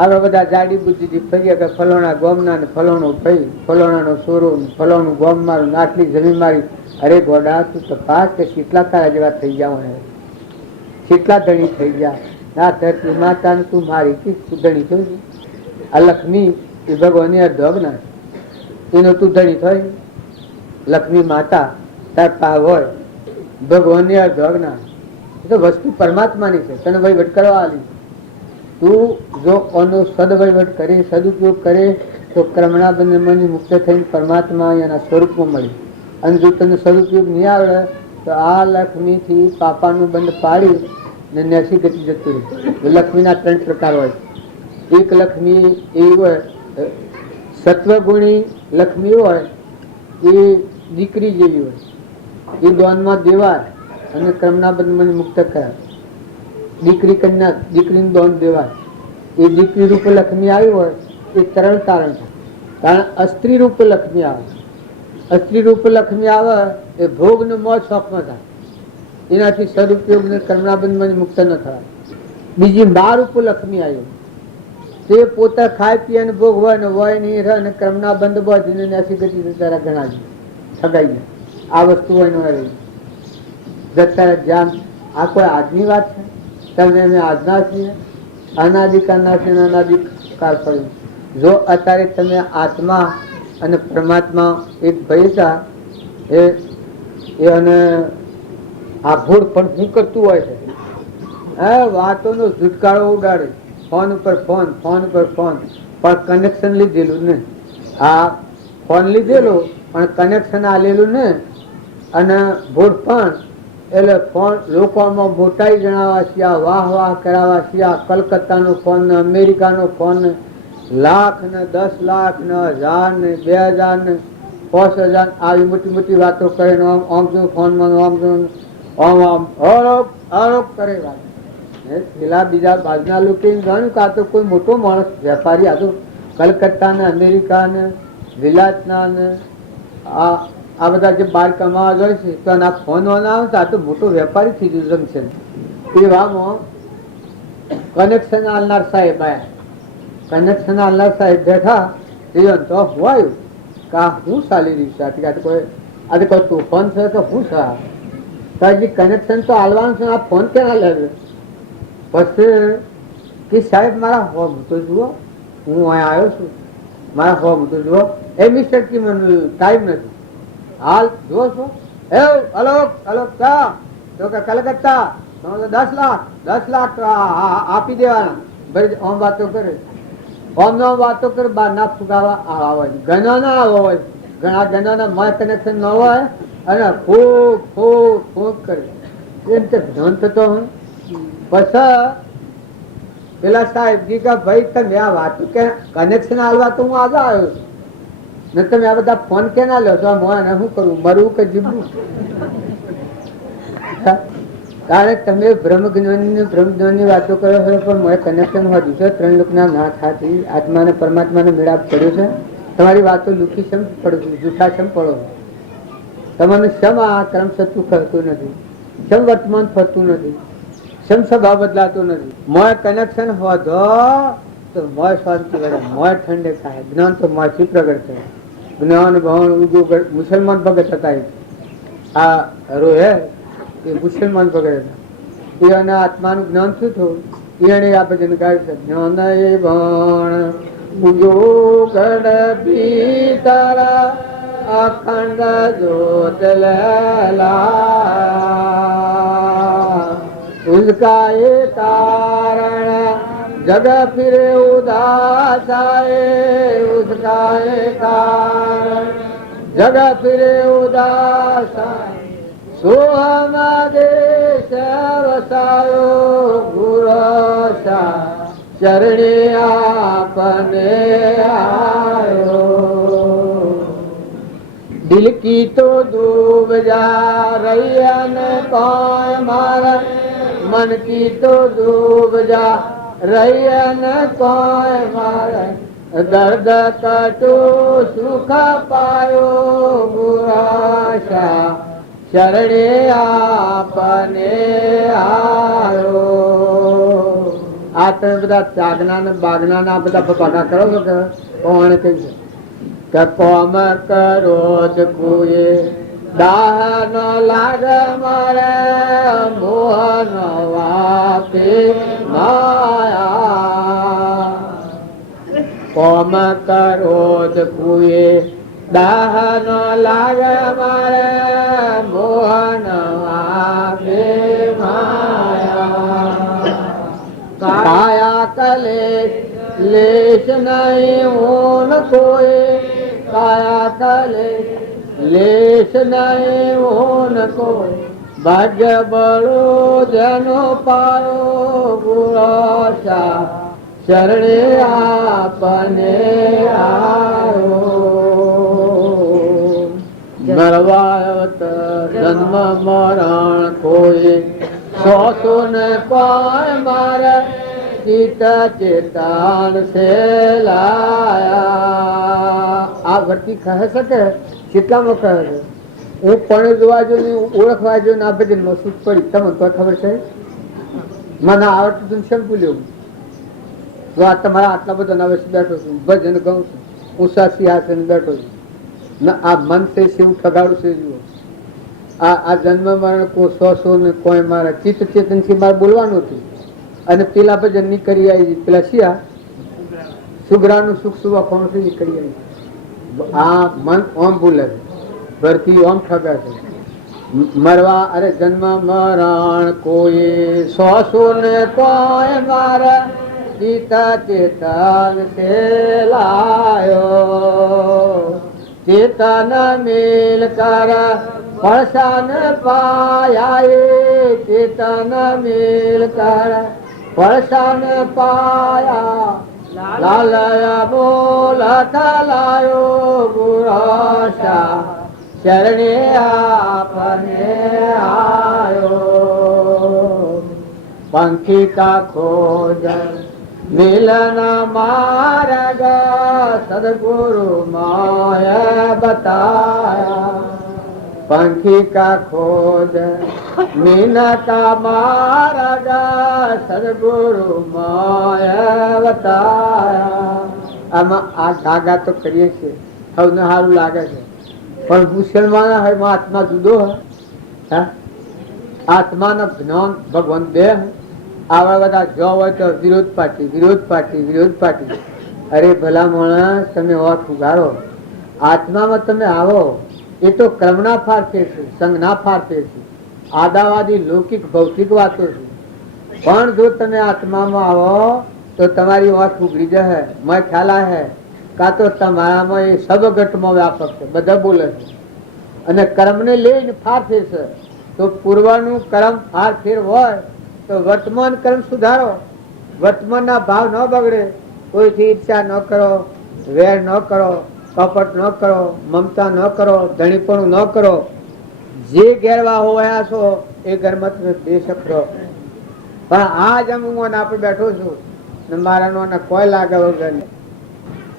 આવા બધા જાડી બુદ્ધિથી ફરી કે ફલોણા ગોમના ને ફલોણું ફઈ, ફલોણાનો સોરો, ફલોણું ગોમ મારું, આટલી જમીન મારી. અરે ગોડા તું તપાસ કે કેટલા તારા જેવા થઈ ગયા, કેટલા ધણી થઈ ગયા. ના ધરતી માતા તું મારી તું ધણી થયું. આ લક્ષ્મી એ ભગવાનની અર્ધોગના એનો તું ધણી થઈ. લક્ષ્મી માતા તાર પા હોય ભગવાનની અર્ધોગના, એ તો વસ્તુ પરમાત્માની છે, તને વહીવટ કરવા આલી. તું જો આનો સદવહીવટ કરે, સદુપયોગ કરે તો ક્રમણા બંધનમાંથી મુક્ત થઈને પરમાત્મા એના સ્વરૂપમાં મળે. અને જો તને સદુપયોગ નહીં આવડે તો આ લક્ષ્મીથી પાપાનું બંધ પાડી ને નેસી ગતિ જતું રહે. લક્ષ્મીના 3 પ્રકાર હોય. એક લક્ષ્મી એવી હોય, સત્વગુણી લક્ષ્મી હોય એ દીકરી જેવી હોય, એ દોનમાં દેવાય અને ક્રમના બંધનમાંથી મુક્ત કરાય. દીકરી કન્યા, દીકરીનું દોન દેવાય. એ દીકરી રૂપ લક્ષ્મી આવી હોય એ તરલ તારણ છે. કારણ અસ્ત્રી રૂપ લક્ષ્મી આવે, અસ્ત્રી રૂપ લક્ષ્મી આવે એ ભોગ ને મોજ શોખમાં થાય, એનાથી સદુપયોગ ને કર્મણાબંધમાં મુક્ત ન થાય. બીજી મા રૂપ લક્ષ્મી આવી, તે પોતે ખાય પીએ ને ભોગ હોય ને હોય નહીં રહે ને કર્મના બંધ બધીને નાસી ગતિ તારા ઘણા ઠગાઈ જાય. આ વસ્તુ હોય ન રહી જતા ધ્યાન. આ કોઈ આજની વાત છે? તમે અમે આજના છીએ, અનાદિકાળના છે, અનાદિકાળ પડ્યું. જો અત્યારે તમે આત્મા અને પરમાત્મા એક ભયતા અને આ ભૂળ પણ શું કરતું હોય છે, વાતોનો ઝુટકારો ઉડાડે, ફોન ઉપર ફોન, ફોન ઉપર ફોન, પણ કનેક્શન લીધેલું ને. આ ફોન લીધેલો પણ કનેક્શન આલેલું ને. અને ભૂળ પણ એટલે ફોન લોકોમાં મોટાઈ જણાવવા છીએ, વાહ વાહ કરાવવા છીએ. કલકત્તાનો ફોન ને અમેરિકાનો ફોન ને, લાખ ને 10 લાખ ને 1000 ને 2000 ને 5000 આવી મોટી મોટી વાતો કરે ને આમ જો ફોનમાં આમ જો આમ આમ આરોપ કરે વાત. પેલા બીજા બાજુના લોકો જાણ્યું કે આ તો કોઈ મોટો માણસ વેપારી, આ તો કલકત્તા ને અમેરિકા ને વિલાસના ને આ બધા જે બહાર કમાવા જાય છે તો આ ફોન વાળા આવે તો આ તો મોટો વેપારી થઈ ગયો જંકશન. એવામાં કનેક્શન આલનાર સાહેબ આયા, કનેક્શન આલનાર સાહેબ બેઠા તો હોવાયું કે આ શું ચાલી રહ્યું છે, આજે કોઈ તોફાન છે તો શું છે? કનેક્શન તો આલવાનું છે, આ ફોન ક્યાં લે? પછી કે સાહેબ મારા હોમ તો જુઓ, હું અહીંયા આવ્યો છું, મારા હોમ તો જુઓ. એ મિસ્ટર કી મને ટાઈમ નથી, હાલ જુઓ છો? એ અલોક અલોક ક્યાં તો કે કલકત્તા 10 લાખ આપી દેવાના. ભાઈ આમ વાતો કરે, આમ વાતો કરે, બહાર ના ફુગાવા આવે, ઘણા ના હોય, ઘણા ઘણા માય કનેક્શન ન હોય અને ફૂક ફૂક ફૂક કરે. એમ તે ધન થતો હું પછી પેલા સાહેબ જી કે ભાઈ તમે આ વાતો કે કનેક્શન હાલવા તો હું આજે આવ્યો છું ને તમે આ બધા ફોન કે ના લો છો? મોને શું કરવું, મરવું કે જીવવું? કારણ તમે બ્રહ્મજ્ઞાનની વાતો કરો છો પણ મારે કનેક્શન વધ્યું છે. 3 લોકના ના થાતી આત્મા અને પરમાત્માનો મેળાપ પડ્યો છે. તમારી વાતો લુખી શમ પડો જૂઠા શમ પડો તમને શમ આ કર્મ સત્તુ કરતું નથી, શમ વર્તમાન ફરતું નથી, શમ સ્વભાવ બદલાતો નથી. મોય કનેક્શન વધો તો મોય શાંતિ વધે, મોય ઠંડે થાય. જ્ઞાન તો મોયથી પ્રગટ થાય. જ્ઞાન ભવન ઉગો મુસલમાન ભગત હતા, આ રોહે એ મુસલમાન ભગત હતા. એને આત્માનું જ્ઞાન શું થયું એને આ ભજન ગાયું છે. જ્ઞાન એ ભણ ઉગો ગઢ ભીતરા અખંડ જ્યોત લેલા उसका ये कारण जग फिरे उदास आए, उसका ये कारण जग फिरे उदास आए. सोहम देश वसायो गुरसा चरणे आपने आयो. दिल की तो डूब जा रही न कोई मारा, मन की तो डूब जा रही न कोई मारा. दर्द कटो सुख पायो गुराशा शरणे आपने आयो. આ તમે બધા ત્યાગના ને બાગના ના બધા બપાટા કરો છો કે કોણ કહી છે કે કોમ કરો જ કોઈ દાહ ન લાગ મારે મોહન વાપે માયા. કોમ કરો જ કોઈ દાહ ન લાગ મારે મોહન વાપે માયા. કાયા કલેશ लेश नहीं होन कोई, काया कलेश लेश नहीं होन कोई. भाग्य बड़ो जनो पायो गुराशा शरणे आपने आयो. मरवावत जन्म मरण कोई सो ने पाय मारे ચિતા ચેતાન સે લાયા. આ વર્તી કહે છે કે કેટલામાં કહે છે હું પણ જોવા જો ઓળખવા જો આ ભજનમાં સૂટ પડી તમને તો ખબર છે મને આવડતું શેમ ભૂલ્યો. જો આ તમારા આટલા બધા નવેશ બેઠો છું ભજન ગાઉં છું ઊંચા સિંહાસન બેઠો છું ને આ મન છે શિવ ઠગાડું છે. જુઓ આ જન્મ મરણ કો સો ને કોઈ મારા ચિત્ત ચેતન થી મારે બોલવાનું હતું અને પેલા ભજન ની કરી આવી પેલા શિયા સુગ્રાનું સુખ સુવા કોણ ની કરી આવી. આ મન ઓમ ભૂલે છે ભરતી ઓમ ઠગે છે. મરવા અરે જન્મ મરણ કોઈ સો ને કોઈ મારે ચિતા ચેતન સે લાયો. ચેતન મિલ કર ફળસાન પાયા, ચેતન મિલ કર ફળસાન પાયા. લાલયા બોલ થલાયો ગુરાશા શરણે આપને આયો. પંખી કા ખોજ મિલન માર્ગ સદગુરુ માયા બતાયા. पंखी का खोज मीना का मार्ग सदगुरु माया बताया. આમાં આ ધાગા તો કરીએ છીએ સૌને સારું લાગે છે પણ મુસલમાન હોય આત્મા જુદો હોય. આત્માનો જ્ઞાન ભગવાન બે આવા બધા જો હોય તો વિરોધ પાર્ટી વિરોધ પાર્ટી વિરોધ પાર્ટી. અરે ભલા માણસ તમે વાત ઉગાડો આત્મામાં તમે આવો એ તો કર્મના ફારફેર છે સંઘના ફારફેર છે આદાવાદી લૌકિક ભૌતિક વાતો છે. પણ જો તમે આત્મામાં આવો તો તમારી વાત ઉઘડી જાય મેં ખ્યાલ આવે કાં તો તમારામાં એ સબગટમાં વ્યાપક છે બધા બોલે છે અને કર્મને લઈને ફારફેર છે. તો પૂર્વનું કર્મ ફારફેર હોય તો વર્તમાન કર્મ સુધારો, વર્તમાનના ભાવ ન બગડે, કોઈથી ઈર્ષા ન કરો, વેર ન કરો, કપટ ન કરો, મમતા ન કરો, ધણીપણું ન કરો. જે ગેરવા હોયા છો એ ગરમત બેશક રહો. પણ આ જ હું આપણે બેઠો છું ને મારા નો કોઈ લાગે વગર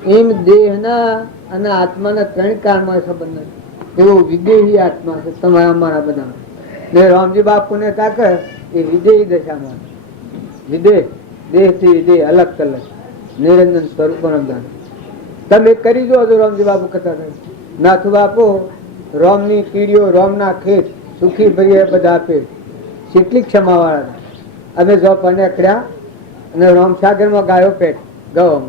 એમ દેહના અને આત્માના ત્રણ કાળમાં સંબંધ નથી. એવો વિદેહી આત્મા છે તમારા અમારા બધા. ને રામજી બાપુને કાકે એ વિદેહી દશામાં વિદેહ દેહથી વિદેહ અલગ અલગ નિરંજન સ્વરૂપ તમે કરી જો તો રામજી બાપુ કથા કરે. નાથુ બાપુ રોમની કીડીઓ રોમના ખેત સુખી ભરીએ બધા આપે કેટલી ક્ષમા વાળા અમે જો પણ એકડ્યા અને રામસાગરમાં ગાયો પેટ ગયો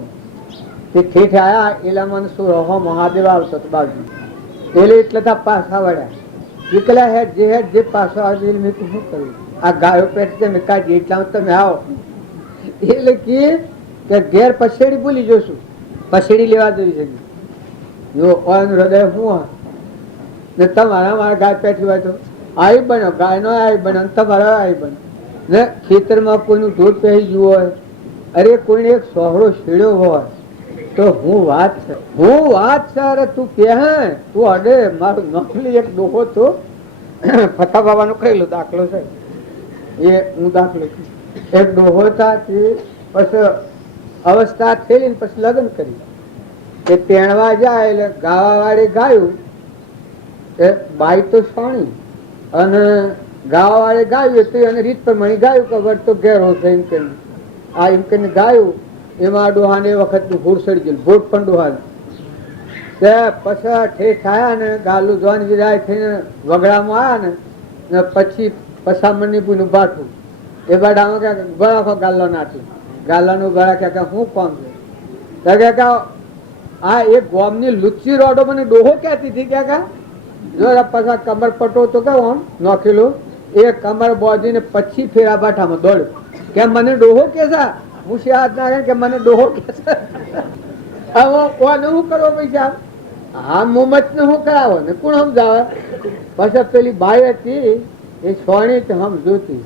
તે ઠેઠ આયા એલામાં શું રહો મહાદેવ આવતો બાજુ એટલે એટલે પાછા વળ્યા એકલા હેડ જે પાછો આવે મેં શું કર્યું આ ગાયો પેટ છે મેં કાઢી એટલા તમે આવો એટલે કે ઘેર પછેડી ભૂલી જોશું પછેડી લેવા જઈ છે જો હૃદય શું ને તમારા મારા ગાય પેઠી હોય તો આવી બનો ગાય નો આવી બને તમારા આવી બને ને ખેતરમાં કોઈનું ઢોર પહેરી ગયું હોય અરે કોઈને એક સોહળો શેડ્યો હોય તો હું વાત છે અરે તું કે તું અડે મારું નોકલી એક ડોહો તો ફતા બાબાનો કહેલો દાખલો છે એ હું દાખલો એક ડોહો હતા પછી અવસ્થા થયેલી પછી લગ્ન કરી એ તેણવા જાય એટલે ગાવા વાળી ગાયું એ બાઈ તો સોણી અને ગાવા વાળે ગાયું તો એને રીત પ્રમાણે ગાયું કે વર તો ઘેર હોશે એમ કે આ એમ કરીને ગાયું એમાં ડોહાને એ વખત ભૂડ સડી ગયેલું ભૂડ પણ ડોહાને પછી ઠેઠ આવ્યા ને ગાલું જોન વિદાય થઈને વગડામાં આવ્યા ને પછી પસામણની પૂનું બાઠું એ બાડામાં ક્યાંક બરાખો ગાલ્લો નાખ્યું ગાલ્લાનું બરા ક્યાંક શું કોમ છે કે આ એક ગોમની લુચ્ચી રોડો મને ડોહો કહેતી હતી ક્યાંક જો પાછા કમર પટો તો કહું આમ નોખેલું એ કમર બોજીને પછી ફેરા બાઠામાં દોડ્યું કે મને ડોહો કે છે મુશિયાત ના કે મને ડોહો કે છે હવે કોને શું કરવો પૈસા હા મોમત ને શું કરાવો ને કોણ સમજાવે પછી પેલી બાઈ હતી એ સોણી હમ જોતી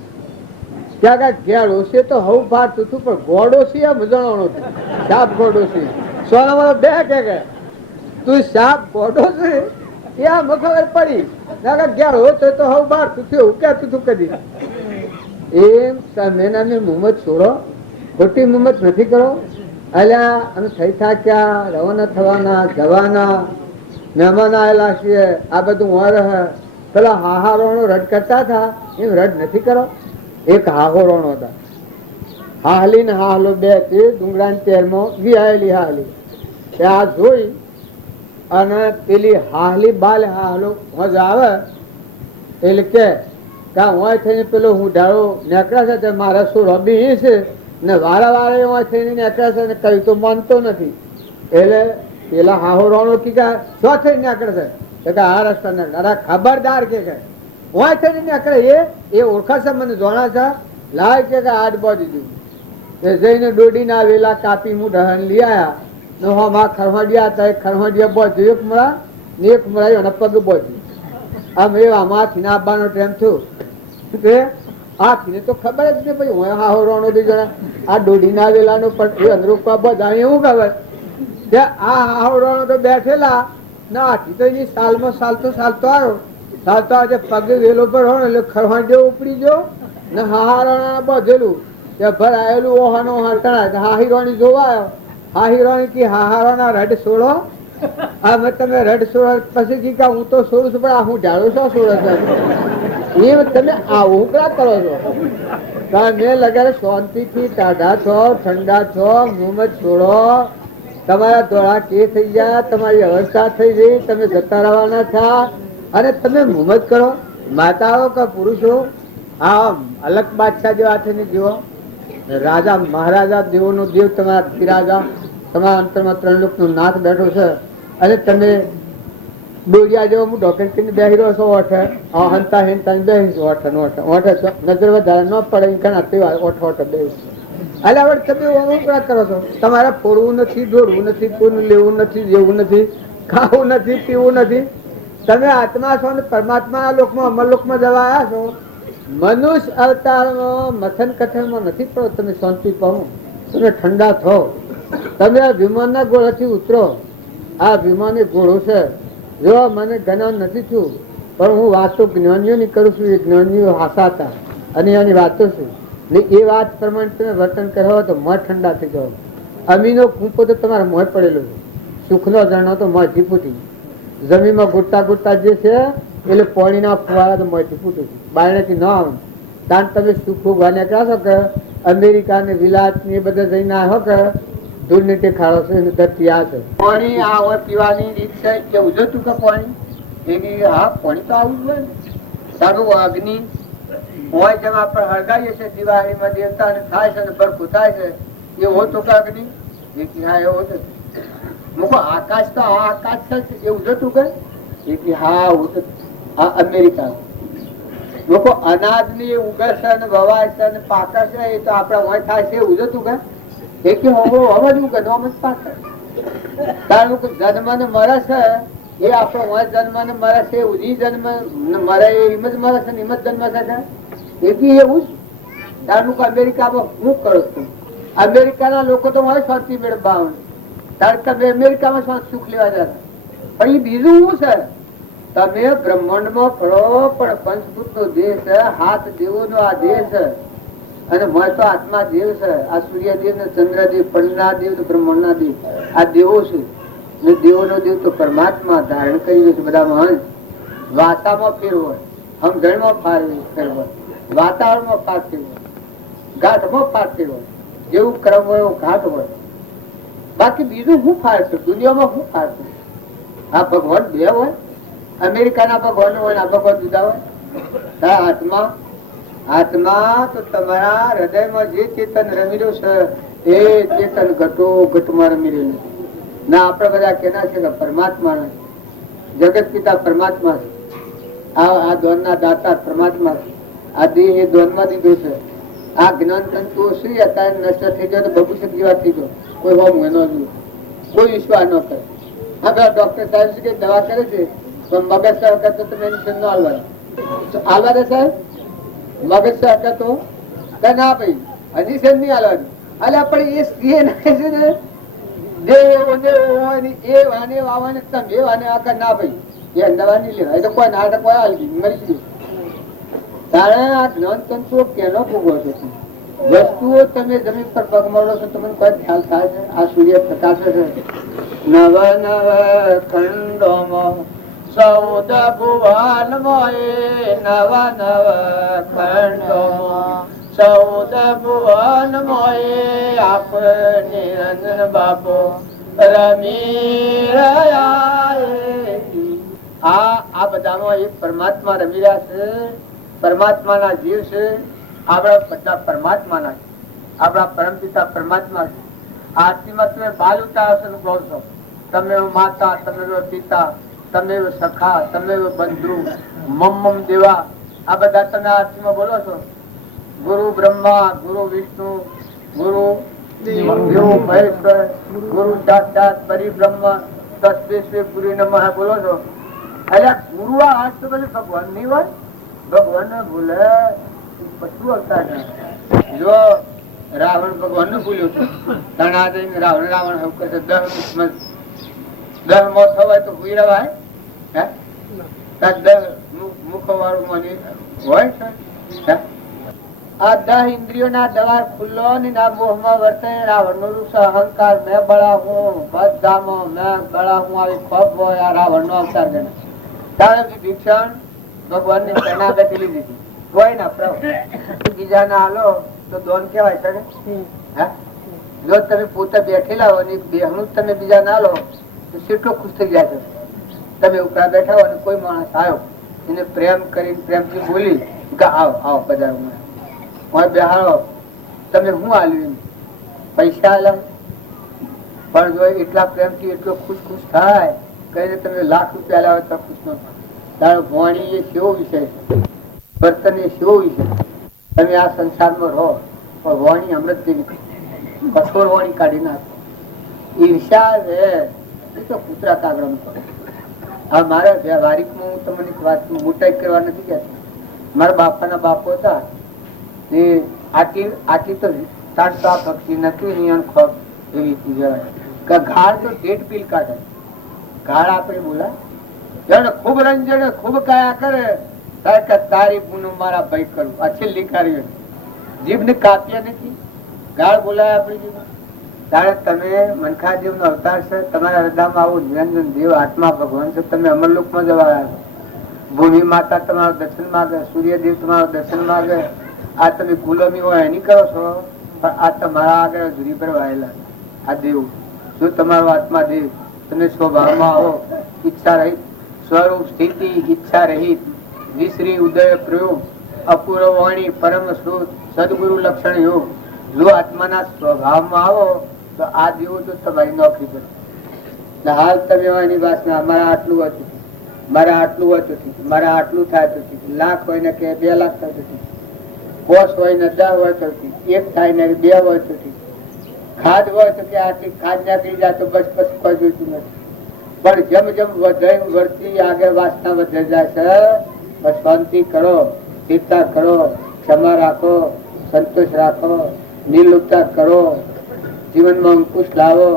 ત્યાં કાંઈક ઘેર હશે તો હવ ફાટતું હતું પણ ગોડો છે એમ જણાવણો હતું સાપ ગોડો છે સોના વાળો બે કે તું સાપ ગોડો છે એ આમ ખબર પડી ઘેર હોતો તો હવ બાર તું થયું કેતું તું કદી એમ તમે મુહમ્મદ છોડો ખોટી મુહમ્મદ નથી કરો અલ્યા અને થઈ થાક્યા રવાના થવાના જવાના મહેમાન આવેલા છીએ આ બધું રહે પેલા હાહારોનો રદ કરતા હતા એમ રદ નથી કરો એક હાહોરોણો હતા હાહલી ને હાહલો બે તે ડુંગરાની તેરમાં વિહાયેલી હાહલી ત્યાં જોઈ અને પેલી હાહલી બાલ હાહલો મજા આવે એટલે કે હોય થઈને પેલો હું ઢાળો નેકળા છે મારા શું રબી છે ને વારા વારે હોય થઈને નેકળા છે ને કઈ તો માનતો નથી એટલે પેલા હાહોરોણો કીધા શું થઈને નેકળે છે આ રસ્તા ને ખબરદાર કે હોય થઈને નેકળે એ ઓળખાશે મને જોણા છે લાય કે આડ બોડી દીધું જઈને ડોડી ના વેલા કાપી હું ઢહણ લઈ આયા ને હમા ખરમડિયા હતા ખરમડિયા બોધ્યું એક મળા ને એક મળાયું અને પગ બોધ્યું આમ એ આમાંથી ના આવવાનો ટાઈમ થયો આખીને તો ખબર જ નહીં ભાઈ હું હાહોરોણો બીજો આ ડોડી ના વેલાનો પણ અંદરૂપા બધા એવું ખબર આ હાહોરોણો તો બેઠેલા ના આખી તો એની સાલમાં ચાલતો આવ્યો ચાલતો આજે પગ વેલો પર હોય એટલે ખરવાંડ્યો ઉપડી ગયો ને હાહારોણા બધેલું ભરાયેલું ઓહાનો હાટણા હાહીરોણી જોવા આવ્યો હાહીરોણી કી હાહારોના રડ છોડો આ તમે રડ છોડો પછી કી કે હું તો છોડું છું પણ હું ઢાળું છો છોડો છો એ તમે આવું કયા કરો છો તમે લગાડે શાંતિથી ટાઢા છો ઠંડા છો મુહમ્મદ છોડો તમારા ધોળા કે થઈ ગયા તમારી અવસ્થા થઈ ગઈ તમે જતા રહેવાના થયા અને તમે મુહમ્મદ કરો માતાઓ કે પુરુષો આ અલગ બાદશાહ જેવા થઈને જીવો રાજા મહારાજા દેવોનો દેવ તમારા ધીરાજા તમારા અંતરમાં ત્રણ લોકનો નાથ બેઠો છે અને તમે ડોરિયા જેવો હું ડોક્ટર કરીને બેસી રહ્યો છો ઓઠે હંતા હેનતા બેસીશ ઓઠે નજર વધારે ન પડે ઘણા ઓઠ બેસીશ એટલે હવે તમે અનુગ્રહ કરો છો તમારે ફોડવું નથી દોડવું નથી કોઈનું લેવું નથી જેવું નથી ખાવું નથી પીવું નથી તમે આત્મા છો ને પરમાત્મા લોકમાં અમરલોકમાં જવા આવ્યા છો મનુષ્ય અવતારમાં મથન કથનમાં નથી પડો તમે શાંતિ પામો તમે ઠંડા થો તમે આ વિમાનના ઘોડાથી ઉતરો આ વિમાન એ ઘોડો છે જો મને જ્ઞાન નથી થયું પણ હું વાતો જ્ઞાનીઓની કરું છું એ જ્ઞાનીઓ હાસાતા અને એની વાતો છું ને એ વાત પ્રમાણે તમે વર્તન કરો તો મન ઠંડા થઈ જાઓ અમીનો કૂંપો તો તમારે મોય પડેલો છે, સુખનો ઝરણો તો મોયથી ફૂટી, જમીનમાં ગુટતા ગુટતા જે છે એટલે પાણીના ફુવારા તો મોયથી ફૂટું છે, બાયણેથી ન આવે. કારણ તમે સુખ ભોગવા નીકળ્યા છો કે અમેરિકા ને વિલાસ ને એ બધા જઈને આવ્યો કે ધૂળ નીચે ખાડો છે ધરતી આ છે. પાણી આ હોય પીવાની રીત છે કેવું જોતું કે પાણી હા પાણી તો આવું જ હોય ને. સારું અગ્નિ હોય જેમ આપણે હળગાવીએ છીએ દિવાળીમાં દેવતા થાય છે ને ભરખું થાય છે એ હોતો કે અગ્નિ હા એવો હતો. મૂકો આકાશ તો આ આકાશ છે એવું જોતું કે હા હોતું આ અમેરિકા. લોકો અનાજ ની ઉગે છે ને વવાય છે ને પાકે છે એ તો આપડા હોય થાય છે એવું જોતું કે સમજવું કે નોમ જ પાકે. કારણ કે જન્મ ને મરે છે એ આપણો હોય જન્મ ને મરે છે ઉજી જન્મ મરે એમ જ મરે છે ને એમ જ જન્મ છે એથી એવું જ. કારણ કે અમેરિકામાં હું કરું છું, અમેરિકાના લોકો તો હોય શાંતિ મેળવવા કારણ કે તમે અમેરિકામાં સુખ લેવા જતા પણ એ બીજું શું છે તમે બ્રહ્માંડમાં ફરો પણ પંચભૂત નો દેહ છે, હાથ દેવો નો આ દેહ છે અને મય તો આત્મા દેવ છે. આ સૂર્યદેવ ને ચંદ્રદેવ પંડના દેવ ને બ્રહ્માંડ ના દેવ આ દેવો છે ને દેવો નો દેવ તો પરમાત્મા ધારણ કરી છે. બધા મહંત વાતામાં ફેર હોય, સમજણમાં ફેર હોય, વાતાવરણમાં ફાર ફેર હોય, ઘાટમાં ફાર ફેર હોય, જેવું ક્રમ હોય એવું ઘાટ હોય. બાકી બીજું શું ફાર છે દુનિયામાં શું ફાર છે? આ ભગવાન બે હોય, અમેરિકાના ભગવાન હોય આ ભગવાન જુદા હોય. આત્મા આત્મા તો તમારા હૃદયમાં જે ચેતન રમી રહ્યું છે એ ચેતન ઘટો ઘટમાં રમી રહ્યું ના. આપડે બધા કેના છે કે પરમાત્મા જગત પિતા પરમાત્મા છે, આ દ્વંદના દાતા પરમાત્મા છે, આ દેહ એ દ્વંદમાં દીધો છે. આ જ્ઞાન તંતુઓ શ્રી અત્યારે નષ્ટ થઈ જાય તો બબુ જેવા થઈ ગયો કોઈ હોમ ન કોઈ વિશ્વાસ ન કરે. હા ડોક્ટર સાહેબ કે દવા કરે છે મગજ સહકાર તો તમે એની ન હાલવા દે સાહેબ મગજ સહકાર તો ના ભાઈ હજી છે નહીં હાલવાની. અલ્યા પણ એ સ્ત્રી નાખે છે ને એ વાને વાવાને તમે વાને આગળ ના ભાઈ એ દવા નહીં લેવાય તો કોઈ નાટક કોઈ હાલવી મરી ગયું. તારે આ જ્ઞાન તંતુઓ કેનો ભોગવો છો? વસ્તુઓ તમે જમીન પર પગ મળો છો તમને કોઈ ખ્યાલ થાય છે? આ સૂર્ય પ્રકાશે છે નવ નવ ખંડોમાં સૌદ ભુવન મોએ નવ નવ ખંડોમાં સૌદ ભુવન મોએ આપ નિરંજન બાપો રમી રહ્યા. આ બધામાં એક પરમાત્મા રમી રહ્યા છે. પરમાત્માના જીવ છે, આપણા બધા પરમાત્માના છે, આપણા પરમપિતા પરમાત્મા છે. આરતીમાં તમે બાલ ઉતારો કહો છો, તમે માતા, તમે પિતા, તમે સખા, તમે બંધુ, મમ દેવા આ બધા તમે આરતીમાં બોલો છો. ગુરુ બ્રહ્મા, ગુરુ વિષ્ણુ, ગુરુ દેવ મહેશ્વર, ગુરુ સાક્ષાત પરિબ્રહ્મ તસ્મે ગુરુ નમઃ બોલો છો. એટલે ગુરુ આ હાથ તો બધું ભગવાન નહીં હોય. ભગવાન ને ભૂલે કશું અવતાર નહીં. જો રાવણ ભગવાન ને ભૂલ્યું રાવણ રાવણ એવું કહે 10 મોત હોય તો ભૂઈ રવાય? મુખ વાળું મને હોય છે. આ 10 ઇન્દ્રિયોના દ્વાર ખુલ્લો ને ના મોહમાં વર્તે રાવણ નો રૂસ અહંકાર મેં બળા હું બધામાં મેં બળા હું આવી ખોફ હોય આ રાવણ નો અવતાર ગણે. કારણ કે ભિક્ષણ ભગવાન ની શરણાગતિ લીધી કોઈ ના બીજા ના હાલો તો દોન કેવાય છે. જો તમે પોતે બેઠેલા હો ને બેહણું તમે બીજા ના લો તો કેટલો ખુશ થઈ જાય છે. તમે ઉપરા બેઠા હો ને કોઈ માણસ આવ્યો એને પ્રેમ કરીને પ્રેમથી બોલી કે આવો આવો બધા બેહાડો તમે શું હાલ્યું પૈસા હાલ્યા પણ જો એટલા પ્રેમથી એટલો ખુશ ખુશ થાય કહીને તમે લાખ રૂપિયા લાવો તો ખુશ ન થાય. તારો વાણી એ કેવો વિષય છે, વર્તન એ કેવો વિષય. તમે આ સંસારમાં રહો પણ વાણી અમૃત જેવી કઠોર વાણી કાઢી નાખો. ઈર્ષા છે એ તો કૂતરા કાગળ કરો. આ મારા વ્યવહારિકમાં હું તમને વાત મોટાઈ કરવા નથી કહેતો. મારા બાપાના બાપો હતા એ આટલી તો તાટતા પક્ષી નથી ખોફ એવી ઘાડ તો ડેટ પીલ કાઢે. ઘાડ આપણે બોલા જાણે ખૂબ રંજને ખૂબ કયા કરે તારી પૂનમ મારા ભાઈ કરું આ છેલ્લી કાર્ય જીભ ને કાપ્યા નથી. ગાળ બોલાય આપણી જીભ ત્યારે તમે મનખાદેવ નો અવતાર છે, તમારા હૃદયમાં આવું નિરંજન દેવ આત્મા ભગવાન છે, તમે અમરલોકમાં જવા આવ્યા છો. ભૂમિ માતા તમારું દર્શન માગે, સૂર્યદેવ તમારું દર્શન માગે. આ તમે ગુલામી હોય એની કરો છો, પણ આ તમારા આગળ ધૂરી પર વાયેલા આ દેવ. જો તમારો આત્મા દેવ, તમે સ્વભાવમાં આવો, ઈચ્છા રહિત સ્વરૂપ સ્થિતિ, ઈચ્છા રહિત વિશ્રી ઉદય પ્રયોગ, અપૂર્વ વાણી, પરમ શ્રુત, સદગુરુ લક્ષણ યોગ. જો આત્માના સ્વભાવમાં આવો તો આ દેવો તો તમારી નોકરી પર. હાલ તમે એની વાસના મારા આટલું હતું, મારા આટલું હતું, મારા આટલું થાય તો લાખ હોય ને કે 2 લાખ થતું, કોષ હોય ને 10 હોય તો એક થાય ને 2 હોય તો ખાદ હોય તો કે આટલી ખાદ નાખી જાય તો બસ બસ કોઈ જોઈતું નથી. પણ જેમ જેમ વધે વધતી આગળ વાસના વધે જાય છે, બસ શાંતિ કરો, ચિંતા કરો, ક્ષમા રાખો, સંતોષ રાખો, નિર્લુપ્તા કરો, જીવનમાં અંકુશ લાવો,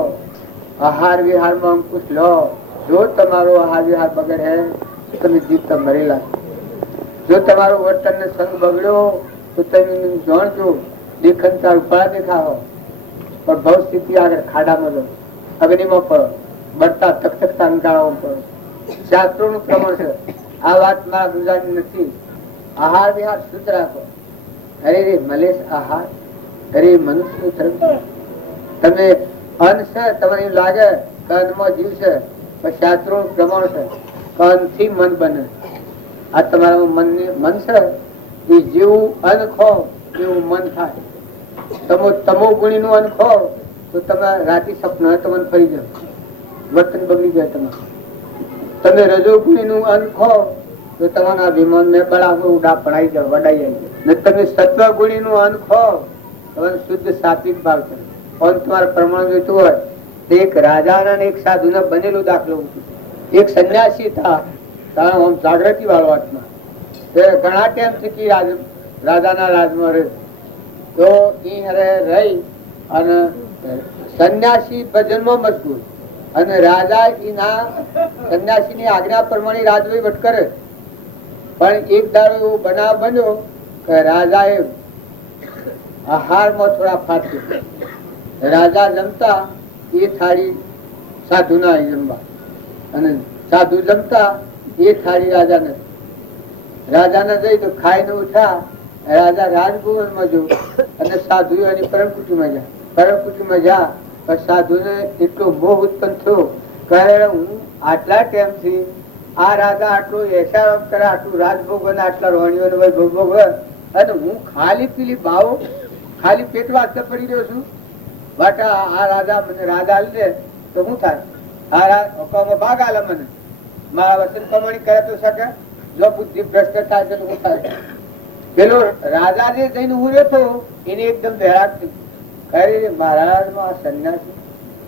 આહાર વિહારમાં અંકુશ લો. જો તમારો આહાર વિહાર બગડે તમે જીવતા મરેલા. જો તમારો વર્તન ને સંગ બગડ્યો તો તમે જાણજો દેખનતા ઉપાડા દેખાવો, પણ ભવ સ્થિતિ આગળ ખાડામાં લો, અગ્નિમાં પડો, બળતા તકતકતા અંગાળામાં પડો. શાસ્ત્રોનું પ્રમાણ છે. આ વાત મારા ગુજરાતી નથી. આહાર વિહાર શુદ્ધ રાખો. અરે રે મલેશ આહાર, અરે મનુષ્ય ધર્મ. તમે અન્ન છે, તમને એવું લાગે કે અન્નમાં જીવ છે, પણ શાસ્ત્રોનું પ્રમાણ છે અન્ન થી મન બને. આ તમારામાં મન છે, એ જેવું અન્ન ખો એવું મન થાય. તમો ગુણી નું અન્ન ખો તો તમે રાતે સપના તમને ફરી જાય, વર્તન બગડી જાય તમારું. તમે રજો ગુણી નું અન્ન ખો તો તમારા વિમાન ને બળાવો ઉડા પડાઈ જાય, વડાઈ જાય. ને તમે સત્વ ગુણી નું અન્ન ખો તમારે શુદ્ધ સાત્વિક ભાવ છે. પણ તમારે પ્રમાણ જોઈતું હોય તો એક રાજા ને એક સાધુ ને બનેલો દાખલો. એક સંન્યાસી હતા, જાગૃતિ વાળો આત્મા, ઘણા ટાઈમ થી રાજાના રાજમાં રહ્યો. તો એ રહી અને સંન્યાસી ભજનમાં મજબૂર, અને રાજા એના સંન્યાસી ની આજ્ઞા પ્રમાણે રાજવહીવટ કરે. પણ એક દાડો એવો બનાવ બન્યો કે રાજા એ આહારમાં થોડા ફાટ્યું. રાજા જમતા એ થાળી સાધુ ના જમવા, અને સાધુ જમતા એ થાળી રાજા ને. રાજા ને જઈ તો ખાઈને ઉઠા, રાજા રાજભવન માં જો અને સાધુ એની પરમ કુટીમાં જા. પરમ કુટીમાં જા પણ સાધુ ને એટલો મોહ ઉત્પન્ન થયો કે હું આટલા ટાઈમ થી આ રાજા આટલું એશારામ કરે, આટલું રાજભોગ અને આટલા રોણીઓ ભોગ, અને હું ખાલી પેલી ભાવ ખાલી પેટ વાસ્તે પડી રહ્યો છું. વાટા આ રાજા મને રાજા લે તો શું થાય? આ ભાગ આલે મને, મારા વચન કમાણી કરે તો શકે. જો બુદ્ધિ ભ્રષ્ટ થાય તો શું થાય? પેલો રાજા જે જઈને હું રહેતો એને એકદમ વૈરાગ થયું. મહારાજ માં સંન્યાસી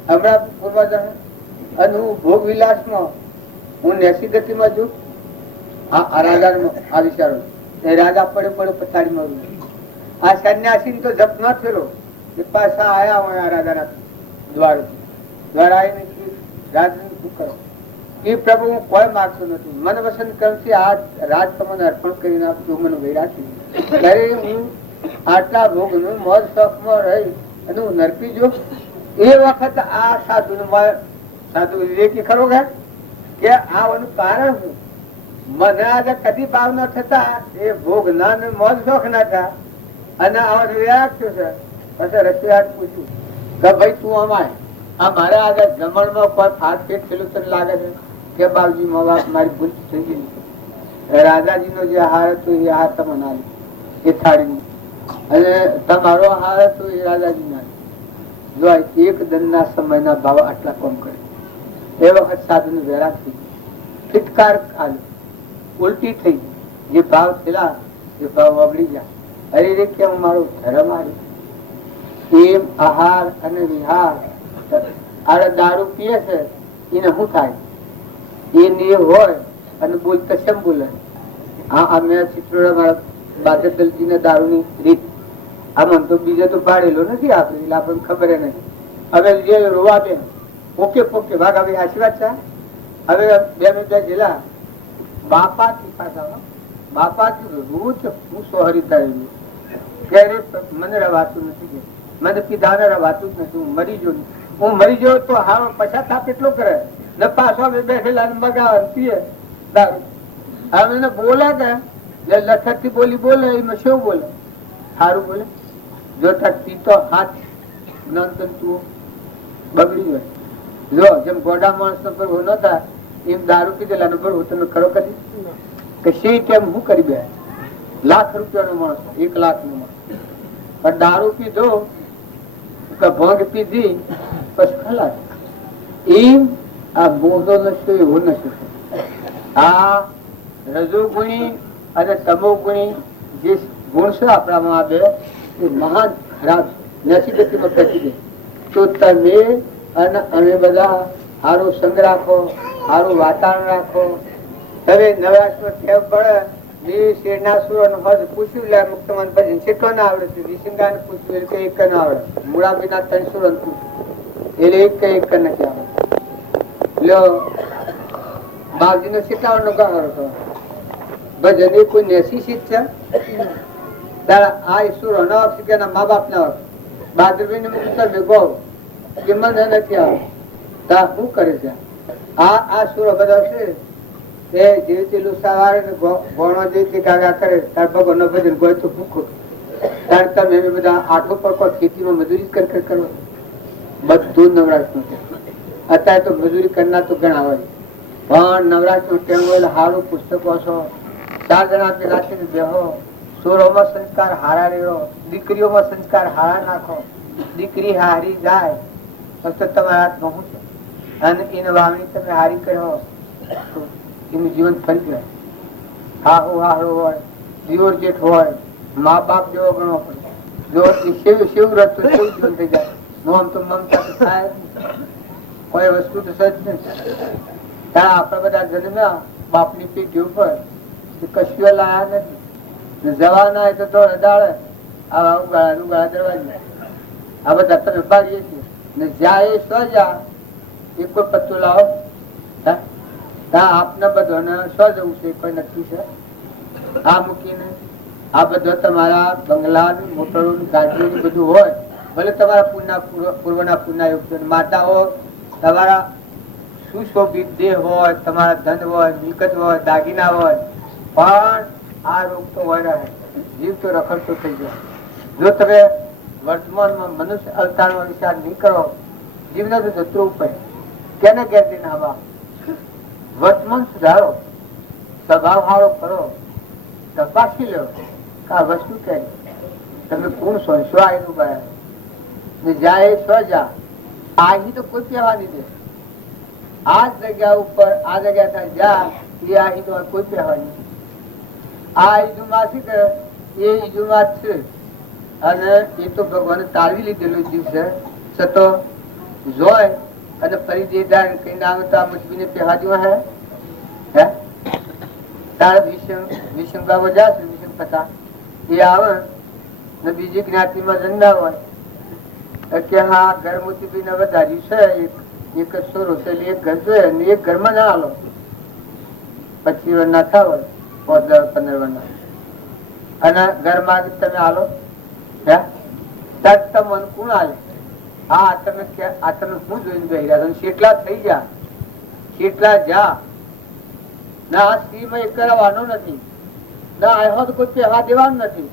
હમણાં પૂર્વજ, અને હું ભોગ વિલાસ માં, હું નેસી ગતિમાં છું. આ રાજા આ વિચારો રાજા પડે પડે પથારી માં. આ સંન્યાસી તો જપ ન થયેલો, પાછા આયા હોય આ રાજા દ્વાર આવીને રાજ શું કરો? એ પ્રભુ હું કોઈ માગતો નથી, મન વસન કરશે આ રાજ તમને અર્પણ કરીને આપજો, મને વૈરાગી. ત્યારે હું આટલા ભોગ નું મોજ શોખમાં રહી અને હું નરકી જો. એ વખત આ સાધુ સાધુ વિવેકી ખરો કે આવાનું કારણ શું? મને આજે કદી ભાવ ન થતા, એ ભોગ ના મોજ શોખ ના થયા, અને આવા વિરાટ થયો છે. પછી રસોઈયાટ પૂછ્યું કે ભાઈ તું અમાય આ મારે આગળ જમણમાં કોઈ ફાટ પેટ થયેલું તને લાગે છે કે બાપજી મારી ભૂલ થઈ ગઈ? રાજાજી નો જે આહાર હતો એ આહાર તમે ના લે, એ થાળી, અને તમારો આહાર હતો એ રાજાજી ના લે. જો એક દંડના સમયના ભાવ આટલા કોમ કરે. એ વખત સાધુ ને વેરાગ થઈ, ફિટકાર આલ્યો, ઉલટી થઈ. જે ભાવ થયેલા એ ભાવ વગડી ગયા. અરે રે કેમ મારો ધર્મ આવ્યો? એમ આહાર અને વિહાર આ દારૂ પીએ છે એને શું થાય? એ નિયમ હોય અને બોલતા શેમ બોલે? મેં ચિત્રો મારા બાદરદલજી ને દારૂ ની રીત આમ તો બીજે તો પાડેલો નથી આપણે, એટલે આપણને ખબર નથી. હવે જે રોવા દે ઓકે પોકે ભાગ હવે આશીર્વાદ છે. હવે 2 મિનિટ જેલા બાપા થી પાછા બાપા થી રોજ હું સોહરી થાય મને રવાતું નથી. મને પીધા વાતું જ નથી. હું મરી ગયો, હું મરી ગયો તો હા પશ્ચાતાપ એટલો કરે ને પાછો બેઠેલા મગાવે પીએ દારૂ. હવે એને બોલે કે લખત થી બોલી બોલે એમાં શું બોલે? સારું બોલે. જો પીતો હાથ નંતંતુઓ બગડી જાય. જો જેમ ગોડા માણસ નો પ્રભુ ન થાય એમ દારૂ પીધેલા નો પ્રભુ તમે કરો કરી કે શી કેમ હું કરી બે ₹1,00,000 નો માણસ, 1 લાખ નો માણસ પણ દારૂ પીધો ભંગ પીધી પછી ખલાસ. એમ આ બોધો નશો એવો નશો. આ રજોગુણી અને તમોગુણી જે ગુણ છે આપણામાં આવે એ મહાન ખરાબ છે. નસીબતીમાં કહી દે તો તમે અને અમે બધા સારું સંગ રાખો, સારું વાતાવરણ રાખો. હવે નવરાશમાં ટેવ પડે શેરના સુરો પૂછ્યું લે મુક્તમાન પછી કેટલો ના આવડે છે? વિશિંગા ને પૂછ્યું એટલે એક ના આવડે. મૂળાબી ના 3 સુરો પૂછ્યું એટલે એક નથી આવડે. લ્યો બાવજી નો કેટલા નો ગાળો કરો ભજન એ કોઈ નેસી શીખ છે? આ સુરો ન શીખે મા બાપ ના બાદરવી ને મુક્ત ગો કિંમત નથી આવે શું કરે છે? આ સુરો બધા છે એ જેવી લુસાવાળે ગોણો જેવી ગાગા કરે તાર ભગવાન નો ભજન ગોય તો ભૂખો તાર તમે બધા આઠો પકો ખેતીમાં મજૂરી કરી કરો. બધું નવરાશ નું. અત્યારે તો મજૂરી કરનાર તો ઘણા હોય પણ નવરાશ નું ટેમ હોય સારું પુસ્તકો છો 4 જણા પેલા બેહો. સુરોમાં સંસ્કાર હારા રહ્યો, દીકરીઓમાં સંસ્કાર હારા નાખો. દીકરી હારી જાય ફક્ત તમારા હાથમાં હું છે અને એને વાવણી તમે હારી કર્યો એનું જીવન ફરી જાય. હાહુ હારો હોય, દિયોર જેઠ હોય, મા બાપ જેવો ગણવો પડે. જો શિવ રથ તો કેવું જીવન થઈ જાય. આમ તો મમતા તો થાય કોઈ વસ્તુ તો સજ નથી. ત્યાં આપડે બધા જન્મ્યા બાપની પીઠ ઉપર કશું લાયા નથી. જવાના હોય તો થોડા દાડે આવા ઉગાડા દરવાજા આ બધા તમે પાડીએ છીએ ને જ્યાં એ સ્વજા એ કોઈ પત્તું લાવો આપને બધોને સ્વ જવું છે કોઈ નક્કી છે? આ મૂકીને આ બધો તમારા બંગલા મોટરો ગાડીઓ બધું હોય ભલે તમારા પૂર્વના પુના યુગ માતાઓ તમારા સુશોભિત દેહ હોય, તમારા ધન હોય, મિલકત હોય, દાગીના હોય પણ આ રોગ તો હોય રહે. જીવ તો રખડતો થઈ જાય. જો તમે વર્તમાનમાં મનુષ્ય અવતારનો વિચાર નહીં કરો જીવને તો જતું ઉપાય કેને ગેરદીન હવા. વર્તમાન સુધારો, સ્વભાવ સારો કરો, તપાસી લો કે આ વસ્તુ કે તમે કોણ છો, શું આયનું ગયા જાય સ્વજા. અહીં તો કોઈ કહેવા નહીં દે. આ જગ્યા ઉપર આ જગ્યા જા એ અહીં તો કોઈ કહેવા નહીં. આ ઈજુમાં શું કરે એ ઈજુમાં જ છે અને એ તો ભગવાને તારવી લીધેલું જીવ છે છતો જોય અને ફરી દેદાર કઈ નામ તો આ મજબીને પહેવા જેવા હે તારે વિષમ બાબો જશે વિષમ પતા એ આવે ને બીજી જ્ઞાતિમાં જન્મા હોય કે હા ઘર મોતી ને વધાર્યું છે એક સોરો છે એક ઘર જોઈએ ને એક ઘરમાં ના હાલો 25 વર્ષના થાવ 15 વર્ષના અને ઘરમાં તમે હાલો મન કોણ હાલે? આ તમે શું જોઈને બેસી રહ્યા કેટલા થઈ જા કેટલા જા ના આ સ્ત્રીમાં એક કરવાનો નથી ના આવ્યો તો કોઈ કહેવા દેવાનું નથી.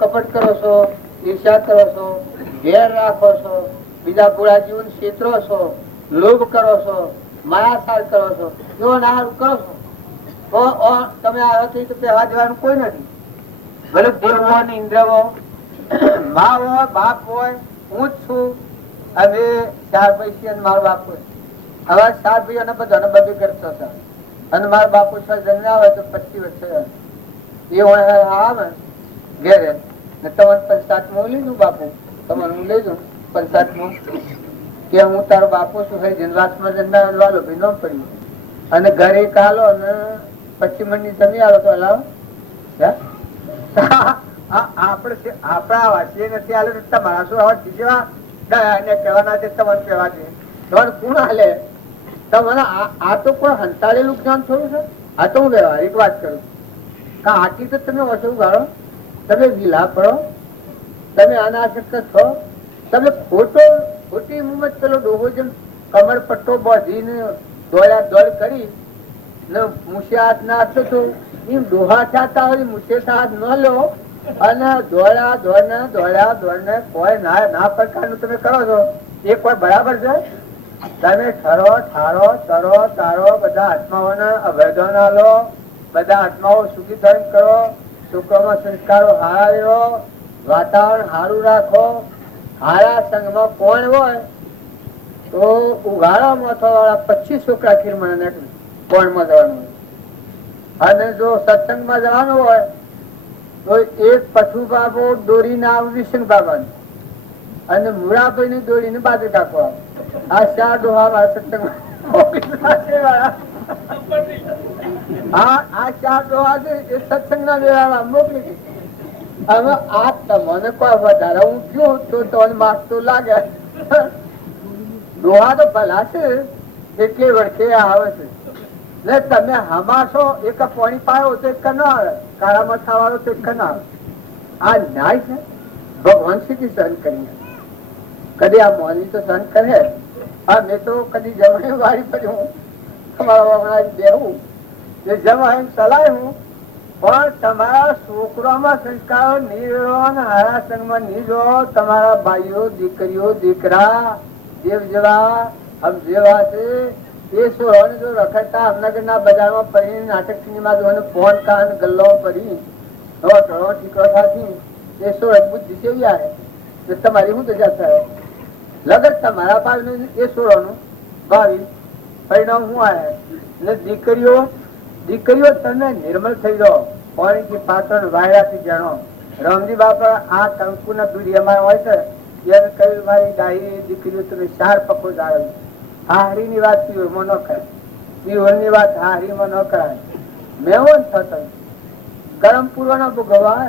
કપટ કરો છો, ઈર્ષા કરો છો, ઘેર રાખો છો, બીજા પૂરા જીવન ક્ષેત્રો છો, લોભ કરો છો, માયાસાર કરો છો, જો ના કરો છો તમે આવ્યો તો કહેવા દેવાનું કોઈ નથી. ભલે દેવ હોય ને ઇન્દ્ર હોય, મા હોય, બાપ હોય, હું જ છું અને 4 પૈસા મારો બાપ હોય. હવે 4 ભાઈઓને બધાને બધું કરતો હતા અને મારા બાપુ 6 જન્મ્યા હોય તો 25 વર્ષ એ આવે ઘેરે ને તમારે 5-7 લીધું બાપુ તમારે હું લઈ દઉં 5-7 કે હું તારો બાપુ છું ભાઈ જન્માસમાં જન્મા વાલો ભાઈ ન પડ્યું અને ઘરે કાલો અને 25 મિનિટ જમી આવો તો હલાવો આપડે આપણા વાસીએ નથી હાલે તમારા શું હવે બીજા કહેવાના છે તમારે કહેવા છે તમારે કોણ હાલે તમારે આ તો કોઈ હંતાળેલું જ્ઞાન થોડું છે. આ તો હું વ્યવહારિક વાત કરું આટલી તો તમે ઓછું ગાળો તમે વિલા પડો તમે અનાસક્ત છો. તમે ખોટી મુમત પેલો ડોહો જેમ કમર પટ્ટો બાંધીને દોડ્યા દોડ કરી ને મુશે હાથ નાખતો હતો એમ ડોહા ચાતા હોય મુશે હાથ ન લો અને દોડ્યા કોઈ ના પ્રકારનું તમે કરો છો એ કોઈ બરાબર છે? તમે ઠરો તારો બધા આત્માઓને અભેદના લો, બધા આત્માઓ સુખી ધર્મ કરો, શુક્રમાં સંસ્કારો હારા લેવો, વાતાવરણ સારું રાખો. હારા સંઘમાં કોણ હોય તો ઉઘાડા મોથા વાળા 25 છોકરા ખીરમણ કોણમાં જવાનું. અને જો સત્સંગમાં જવાનું હોય તો એક પથુ બાબો દોરીને આવે વિષ્ણુ બાબા અને મુરાભાઈ ની દોરીને બાજુ કાપવા. આ 4 ડોહા સત્સંગમાં આ 4 ડોહા છે એ સત્સંગ ના વેળામાં મોકલી દીધી. હવે આ તમને કોઈ વધારે હું કયું તો તમને માગતું લાગે. ડોહા તો ભલા છે એટલે વળખે આવે છે ને તમે હમાશો એક પાણી પાયો તો એક ના આવે, કાળા મઠા વાળો તો એક ના આવે. આ ન્યાય છે. ભગવાન સુધી સહન કરીને કદી આ મોની તો સહન કરે. હા મેં તો કદી જમણી વાળી પર હું તમારા દેવું જમા એમ સલાહ હું પણ તમારા છોકરામાં સંસ્કારો નીરો હારા સંગમાં નીરો. તમારા ભાઈઓ દીકરીઓ દીકરા દેવ જેવા હમ જેવા છે એ સોળાને જો રખડતા અમનગરના બજારમાં પડી નાટક સિનેમા જોઈને ફોન કાન ગલ્લો પડી ઠીકો થાકી એ સોળ બુદ્ધિ કેવી આવે તમારી શું દશા થાય? લગત તમારા ભાઈ એ સોળાનું ભાવી પરિણામ શું આવે ને દીકરીઓ તમે નિર્મલ થઈ જાઓ. પાણીથી પાત્ર વાયરાથી જાણો. રામજી બાપા આ કંકુ ના દુનિયામાં હોય છે એને કહ્યું મારી ડાયરી દીકરીઓ તમે 4 પકો જ આવે. હારી ની વાત પીવરમાં ન કરાય, પીવર ની વાત હારીમાં ન કરાય. મેવન થતો ગરમ પૂર્વના ભોગવા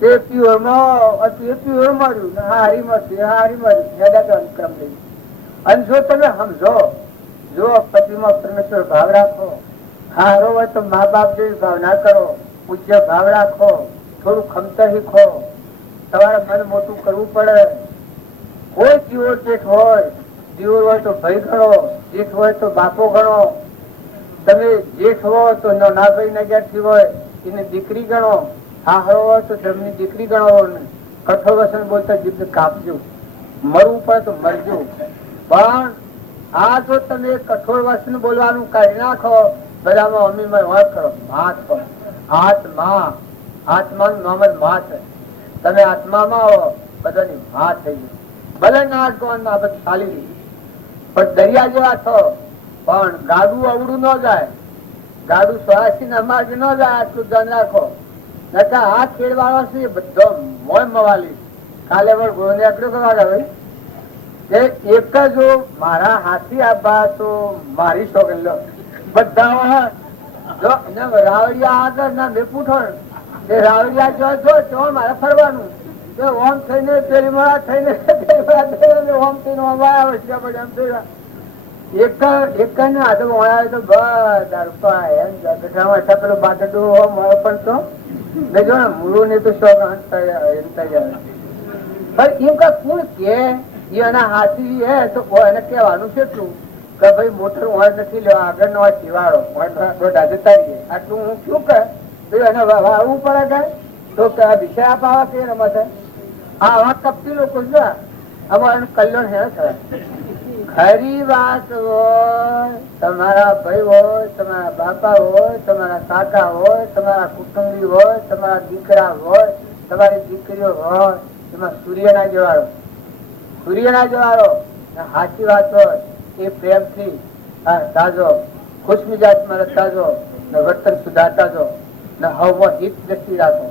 તે પીવર માં પીવર મળ્યું હારી મળ્યું ક્રમ લઈ. અને જો તમે સમજો જો પતિમાં પરમેશ્વર ભાવ રાખો, હારો હોય તો મા બાપ જેવી ભાવના કરો, પૂજ્ય ભાવ રાખો, થોડું ખમતર શીખો. તમારે મન મોટું કરવું પડે. કોઈ જીવો જેઠ હોય, જીવો હોય તો ભાઈ ગણો, જેઠ હોય તો બાપો ગણો. તમે જેઠ હોય તો ના ભાઈ નગરથી હોય એને દીકરી ગણો, હાહરો હોય તો જમની દીકરી ગણો. કઠોર વસન બોલતા જીભ કાપજો, મરવું પડે તો મરજો. પણ આ જો તમે કઠોર વસન બોલવાનું કાઢી નાખો બધામાં અમીમાં વાત કરો. આત્માનું નામ જ મા છે. તમે આત્મામાં આવો બધાની મા થઈ ગઈ. ભલે નાશ ગોન બાબત ચાલી ગઈ પણ દરિયા જેવા છો. પણ ગાડું અવડું ન જાય, ગાડું 84 ના માર્ગ ન જાય. આટલું ધ્યાન રાખો. નકા આ ખેડવાળો છે બધો મોય મવાલી. કાલે પણ ગોળને આટલું કરવા ભાઈ એક જ મારા હાથી આબા તો મારી શોખ લો બધા રાવડિયા આગળ ના મેં પૂઠો રાવડિયા જો મારે ફરવાનું ઓમ થઈને પેલી મળા થઈને ઓમ થઈને એક ને હાથે વણાવે તો બધા રૂપિયા પેલો બાટડું મળે પણ તો મેં જો ને મૂળું ને તો શોખ એમ કા કોણ કે એના હાથી હે તો એને કહેવાનું છે એટલું કે ભાઈ મોટર ઓળ નથી લેવા આગળ નો જીવાડો જતા રહીએ. આટલું હું શું કહે એને વાળવું પડે તો વિષય આપાવા કે રમત આવા કપટી લોકો છે આમાં એનું કલ્યાણ હે થાય. ખરી વાત હોય તમારા ભાઈ હોય, તમારા બાપા હોય, તમારા કાકા હોય, તમારા કુટુંબી હોય, તમારા દીકરા હોય, તમારી દીકરીઓ હોય, એમાં સૂર્યના જવાળો સાચી વાત હોય એ પ્રેમથી તાજો ખુશ મિજાજમાં રખાજો ને વર્તન સુધારતા જો ને હવમાં હિત દ્રષ્ટિ રાખો.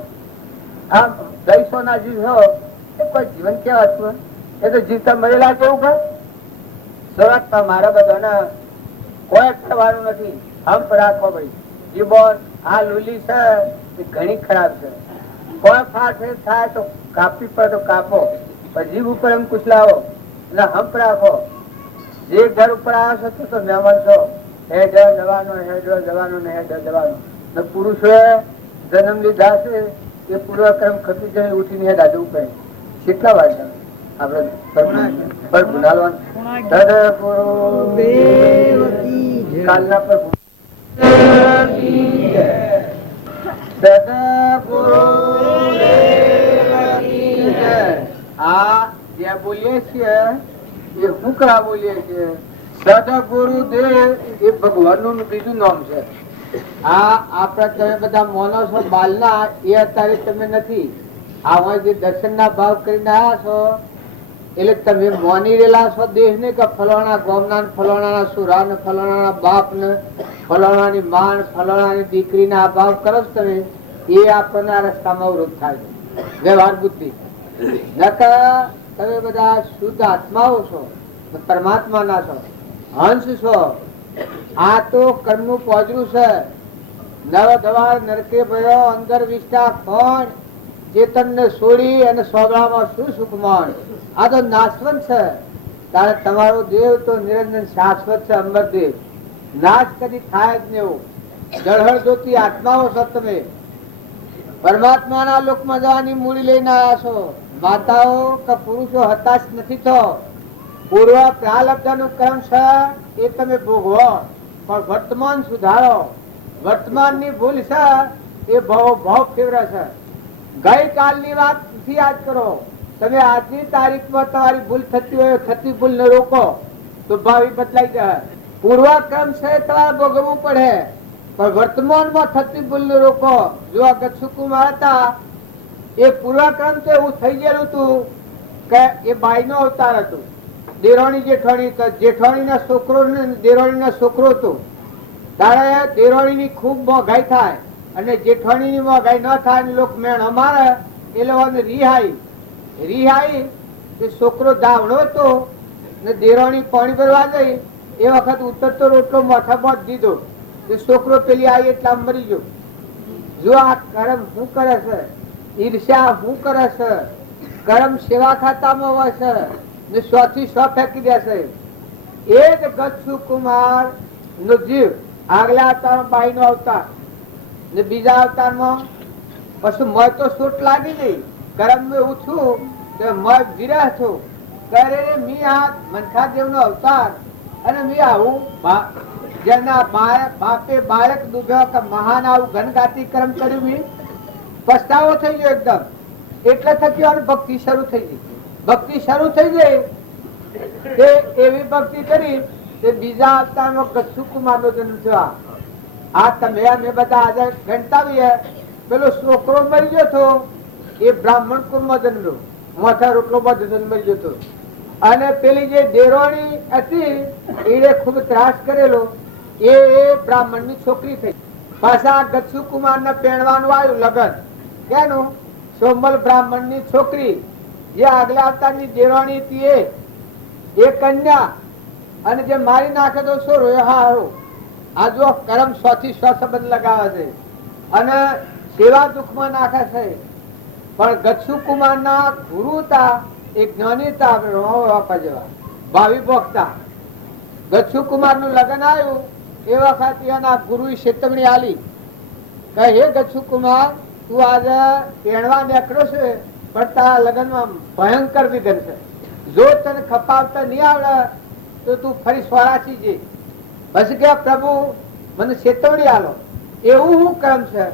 આમ 200 ના જીવ હો એ કોઈ જીવન કેવાતું એ તો જીવતા મરેલા કેવું કર શરૂઆતમાં મારા બધાને કોઈ કરવાનું નથી. હંપ રાખો ભાઈ. જીવન આ લૂલી છે એ ઘણી ખરાબ છે. કોઈ ફાટ થાય તો કાપી પડે તો કાપો પણ જીવ ઉપર એમ કુચલાવો એટલે હંપ રાખો. જે ઘર ઉપર આવ્યો છો તો મહેમાન છો. હેડ જવાનું ને પુરુષોએ જન્મ લીધા છે એ પૂર્વક્રમ ખતું જાય ઉઠીને હેડા જવું પડે. કેટલા વાગે આપણે ગુનાલવાન કાલના પર આ જે બોલીએ છીએ એ હુકરા બોલીએ છીએ. સદગુરુદેવ એ ભગવાનનું બીજું નામ છે. આ આપણા તમે બધા મોનો છો બાલના એ અત્યારે તમે નથી. આમાં જે દર્શનના ભાવ કરીને આવ્યા છો એટલે તમે મોની રહેલા છો દેહ ને કે ફલાણા ગોમના ફલાણા સુરા ને ફલાણા બાપ ને ફલાણાની માન ફલાણાની દીકરીના આ ભાવ કરો છો તમે, એ આપણને આ રસ્તામાં અવરોધ થાય છે. વ્યવહાર બુદ્ધિ નકર તમે બધા શુદ્ધ આત્માઓ છો, પરમાત્મા ના છો, હંસ છો. આ તો કર્મનું પોજરું છે. નવ દવાર નરકે ભયો અંદર વિષ્ટા કોણ ચેતન ને છોડી અને સ્વભાવમાં શું સુખ માણ. આ તો નાશવંત છે. તારે તમારો દેવ તો નિરંજન શાશ્વત છે, અંબર દેવ. નાશ કદી થાય જ નહીં. જળહળ જોતી આત્માઓ છો તમે. પરમાત્માના લોકમાં જવાની મૂડી લઈને આવ્યા છો. માતાઓ કે પુરુષો હતાશ નથી થયો. પૂર્વ પ્રાલબ્ધનું કર્મ છે એ તમે ભોગવો, પણ વર્તમાન સુધારો. વર્તમાનની ભૂલ છે એ ભાવ ફેવરે છે. ગઈકાલની વાત નથી યાદ કરો. તમે આજની તારીખમાં તમારી ભૂલ થતી હોય થતી ભૂલ ને રોકો તો ભાવિ બદલાઈ જાય. પૂર્વક્રમ છે તમારે ભોગવવું પડે, પણ વર્તમાનમાં થતી ભૂલ ને રોકો. જો આ ગચ્છુકુમાર હતા એ પૂર્વક્રમ તો એવું થઈ ગયેલું હતું કે એ બાઈ નો અવતાર હતું. દેરાણી જેઠાણી, જેઠાણી ના છોકરો ને દેરાણી ના છોકરો હતો. તારે દેરાણી ની ખૂબ મોંઘાઈ થાય અને જેઠાણી ની મોંઘાઈ ન થાય ને લોક મેણ અમારે એ લોકોને રિહાઈ એ છોકરો ધાવણો હતો ને દેરાણી પાણી ભરવા ગઈ એ વખત ઉતરતો રોટલો માથામાં દીધો. એ છોકરો પેલી આવી એટલા મરી ગયો. જો આ કર્મ શું કરે છે, ઈર્ષ્યા શું કરે છે, કર્મ સેવા ખાતામાં હોય છે ને 100 થી 100 ફેંકી દેશે. એ જ ગચ્છુ કુમાર નો જીવ આગલા અવતાર બાઈ નો અવતાર ને બીજા અવતારમાં પછી મય તો સોટ લાગી ગઈ. કર્મ એવું છું કે મય વિરહ છું કરે મી આ મનખાદેવ નો અવતાર અને મી આવું જેના બાપે બાળક દુભ્યો કે મહાન આવું ઘનગાતી કર્મ કર્યું. મી પસ્તાવો થઈ ગયો એકદમ. એટલે થકી ભક્તિ શરૂ થઈ ગઈ. ભક્તિ શરૂ થઈ ગઈ તે એવી ભક્તિ કરી તે બીજા અવતારમાં ગચ્છુ કુમાર નો જન્મ થયો. આ તમે અમે બધા આજે ગણતાવીએ. પેલો છોકરો મરી ગયો હતો એ બ્રાહ્મણ કુળમાં જન્મ્યો, મોટા રોટલો બધો જન્મી ગયો હતો. અને પેલી જે દેરોણી હતી એને ખૂબ ત્રાસ કરેલો એ બ્રાહ્મણ ની છોકરી થઈ. પાછા ગચ્છુ કુમાર ને પહેણવાનું આવ્યું લગ્ન. કેનું? સોમલ બ્રાહ્મણ ની છોકરી જે આગલા અવતારની દેરાણી હતી એ કન્યા. અને જે મારી નાખે તો શું રોયો હારો. આ જો કર્મ 100 થી 100 સંબંધ લગાવે છે અને સેવા દુઃખમાં નાખે છે. પણ ગચ્છુ કુમાર ના ગુરુ હતા એ જ્ઞાની હતા, જેવા ભાવિ ભોગતા. ગચ્છુ કુમાર નું લગ્ન આવ્યું એ વખત એના ગુરુ ચેતવણી આલી કે હે ગચ્છુ કુમાર તું આજે પહેણવા નીકળ્યો છે પણ તારા લગ્નમાં ભયંકર વિઘન છે. જો તને ખપાવતા નહીં આવડે તો તું ફરી સ્વરાશી જઈ. પછી કે પ્રભુ મને ચેતવણી આલો. એવું શું કર્મ છે?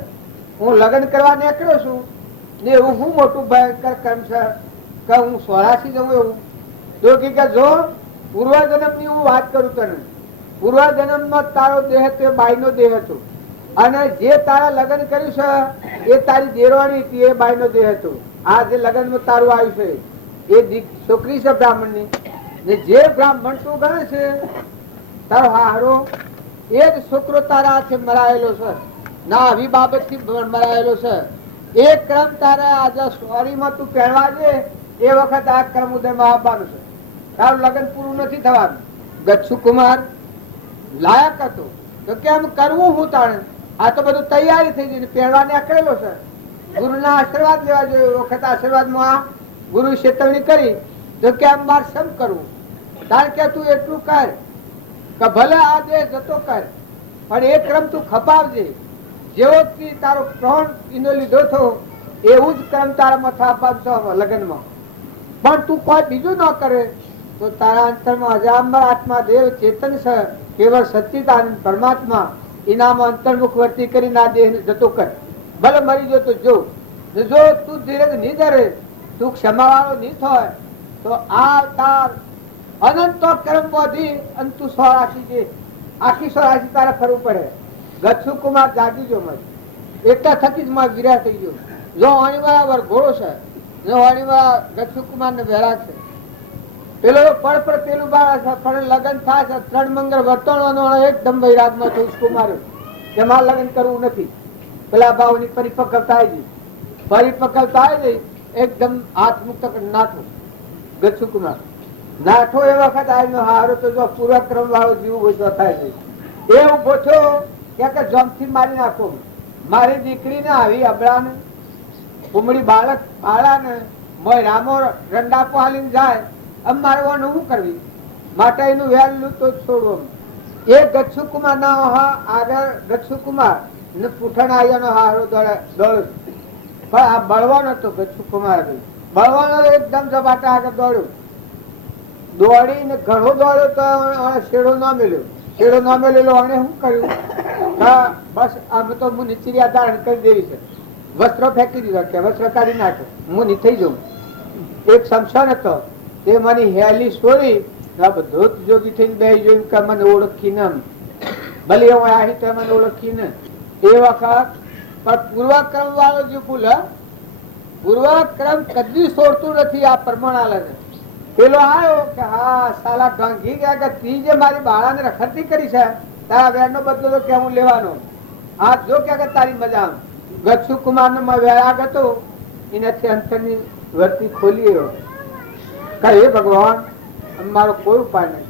હું લગ્ન કરવા નીકળ્યો છું ને એવું શું મોટું ભયંકર કર્મ છે કે હું સ્વરાશી જવું? એવું તો કે જો પૂર્વજન્મ ની હું વાત કરું તને. પૂર્વજન્મમાં તારો દેહ તે બાઈ નો દેહ હતો અને જે તારા લગ્ન કર્યું છે એ તારી દેરવાણી હતી, એ બાઈ નો દેહ હતો. આ જે લગ્ન માં તારું આવ્યું છે એ છોકરી છે બ્રાહ્મણ ની. ને જે બ્રાહ્મણ તું ગણે છે તારો હારો એ જ છોકરો તારા હાથે મરાયેલો છે. ના આવી બાબત થી મરાયેલો છે. એ ક્રમ તારા આજે સોરીમાં તું પહેરવા દે એ વખત આ ક્રમ ઉદયમાં આવવાનું છે. તારું લગ્ન પૂરું નથી થવાનું. ગચ્છુ કુમાર લાયક હતો તો કેમ કરવું? હું તાણે આ તો બધું તૈયારી થઈ ગઈ, પહેરવા નીકળેલો છે. ગુરુના આશીર્વાદ લેવા જોઈએ. વખત આશીર્વાદમાં ગુરુ ચેતવણી કરી તો કેમ માર સમ કરવું? તાર કે તું એટલું કર કે ભલે આ દેહ જતો કર પણ એ ક્રમ તું ખપાવજે. જેવો તારો પ્રાણ એનો લીધો થો એવું જ કર્મ તારા માથા આપવાનું છે લગ્નમાં. પણ તું કોઈ બીજું ન કરે તો તારા અંતરમાં અજાંબર આત્મા દેવ ચેતન છે, કેવળ સચ્ચિદાનંદ પરમાત્મા એનામાં અંતર્મુખ વર્તી કરીને આ દેહ જતો કર. ભલે મરી જો તો જો તું ધીરજ નહીં ધરે, તું ક્ષમા વાળો નહીં થાય તો આ તાર અનંત કર્મ બોધી અને તું 84 જે આખી 84 તારે ફરવું પડે. ગચ્છુ કુમાર જાગી જો મત એટલા થકી જ માં વિરાટ થઈ ગયો. જો વાણીવાળા વરઘોડો છે, જો વાણીવાળા ગચ્છુ કુમાર ને વેરા છે, પેલો પડ પર પેલું બાળા છે, પણ લગ્ન થાય છે 3 મંગળ વર્તણવાનો એકદમ વૈરાગમાં છું કુમાર કે મારે લગ્ન કરવું નથી. પેલા ભાવની પરિપક્વતા આવી ગઈ, એકદમ હાથ મુક્ત નાઠો ગચ્છુ કુમાર નાઠો એ વખત આવ્યો હારો તો જો પૂર્વક્રમ વાળો જીવ ઉભો થાય છે. એ ઉભો થયો કે જમથી મારી નાખો. મારી દીકરીને આવી અબળાને કુમળી બાળક બાળાને મોય રામો રંડાપો હાલીને જાય, આમ મારવાનું શું કરવી માટે એનું વહેલું તો છોડવું. એ ગચ્છુ કુમાર ના આગળ ગચ્છુ કુમાર ને પૂઠણ આવ્યાનો હારો દોડ પણ આ બળવાનો હતો. ગચ્છુ કુમાર બળવાનો એકદમ ઝપાટા આગળ દોડ્યો, દોડીને ઘણો દોડ્યો તો શેડો ન મેલ્યો. શેડો ન મેલેલો એને શું કર્યું, બસ આમ તો હું નીચેરિયા ધારણ કરી દેવી છે, વસ્ત્ર ફેંકી દીધો કે વસ્ત્ર કાઢી નાખે હું નહીં થઈ જાઉં. એક શમશાન હતો તે મને હેલી સોરી બધો જોગી થઈને બે જોયું કે મને ઓળખી ને ભલે હું આવી તો મને ઓળખી ને. એ વખત પણ પૂર્વક્રમ વાળો જે ભૂલ, પૂર્વક્રમ કદી છોડતું નથી. આ પરમાણાલે પેલો આવ્યો કે હા સાલા ઢંગી ગયા કે તી જે મારી બાળાને રખડતી કરી છે તારા વેરનો બદલો તો કે હું લેવાનો. આ જો કે તારી મજા. ગચ્છુ કુમાર નો વૈરાગ હતો, એનાથી અંતરની વર્તી ખોલી એવો કે હે ભગવાન મારો કોઈ ઉપાય નહીં.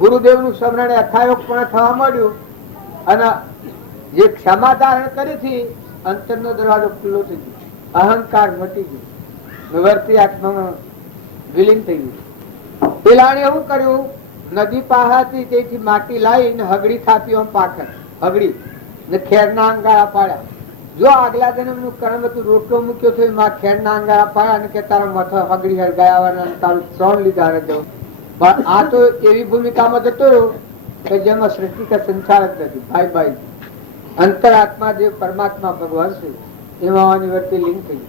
ગુરુદેવ નું સ્મરણ અથાયોગ પણ થવા મળ્યું અને જે ક્ષમા ધારણ કરી હતી અંતરનો દરવાજો ખુલ્લો થઈ ગયો, અહંકાર મટી ગયો, વર્તી આત્મામાં વિલીન થઈ ગયું. પેલાને એવું કર્યું, નદી પાસેથી તેથી માટી લાવીને હગડી થાપી આમ પાખર હગડી ને ખેરના અંગારા પાડ્યા. જો આગલા જન્મ નું કર્મ હતું રોટલો મૂક્યો તો એમાં ખેરના અંગારા પાડ્યા અને કે તારા મથો હગડી હરગાયા તારું 3 લીધા જવું. પણ આ તો એવી ભૂમિકામાં જતો રહ્યો કે જેમાં સૃષ્ટિ કા સંસાર જ નથી. ભાઈ ભાઈ અંતરાત્મા જે પરમાત્મા ભગવાન છે એમાં વર્તી લીન થઈ.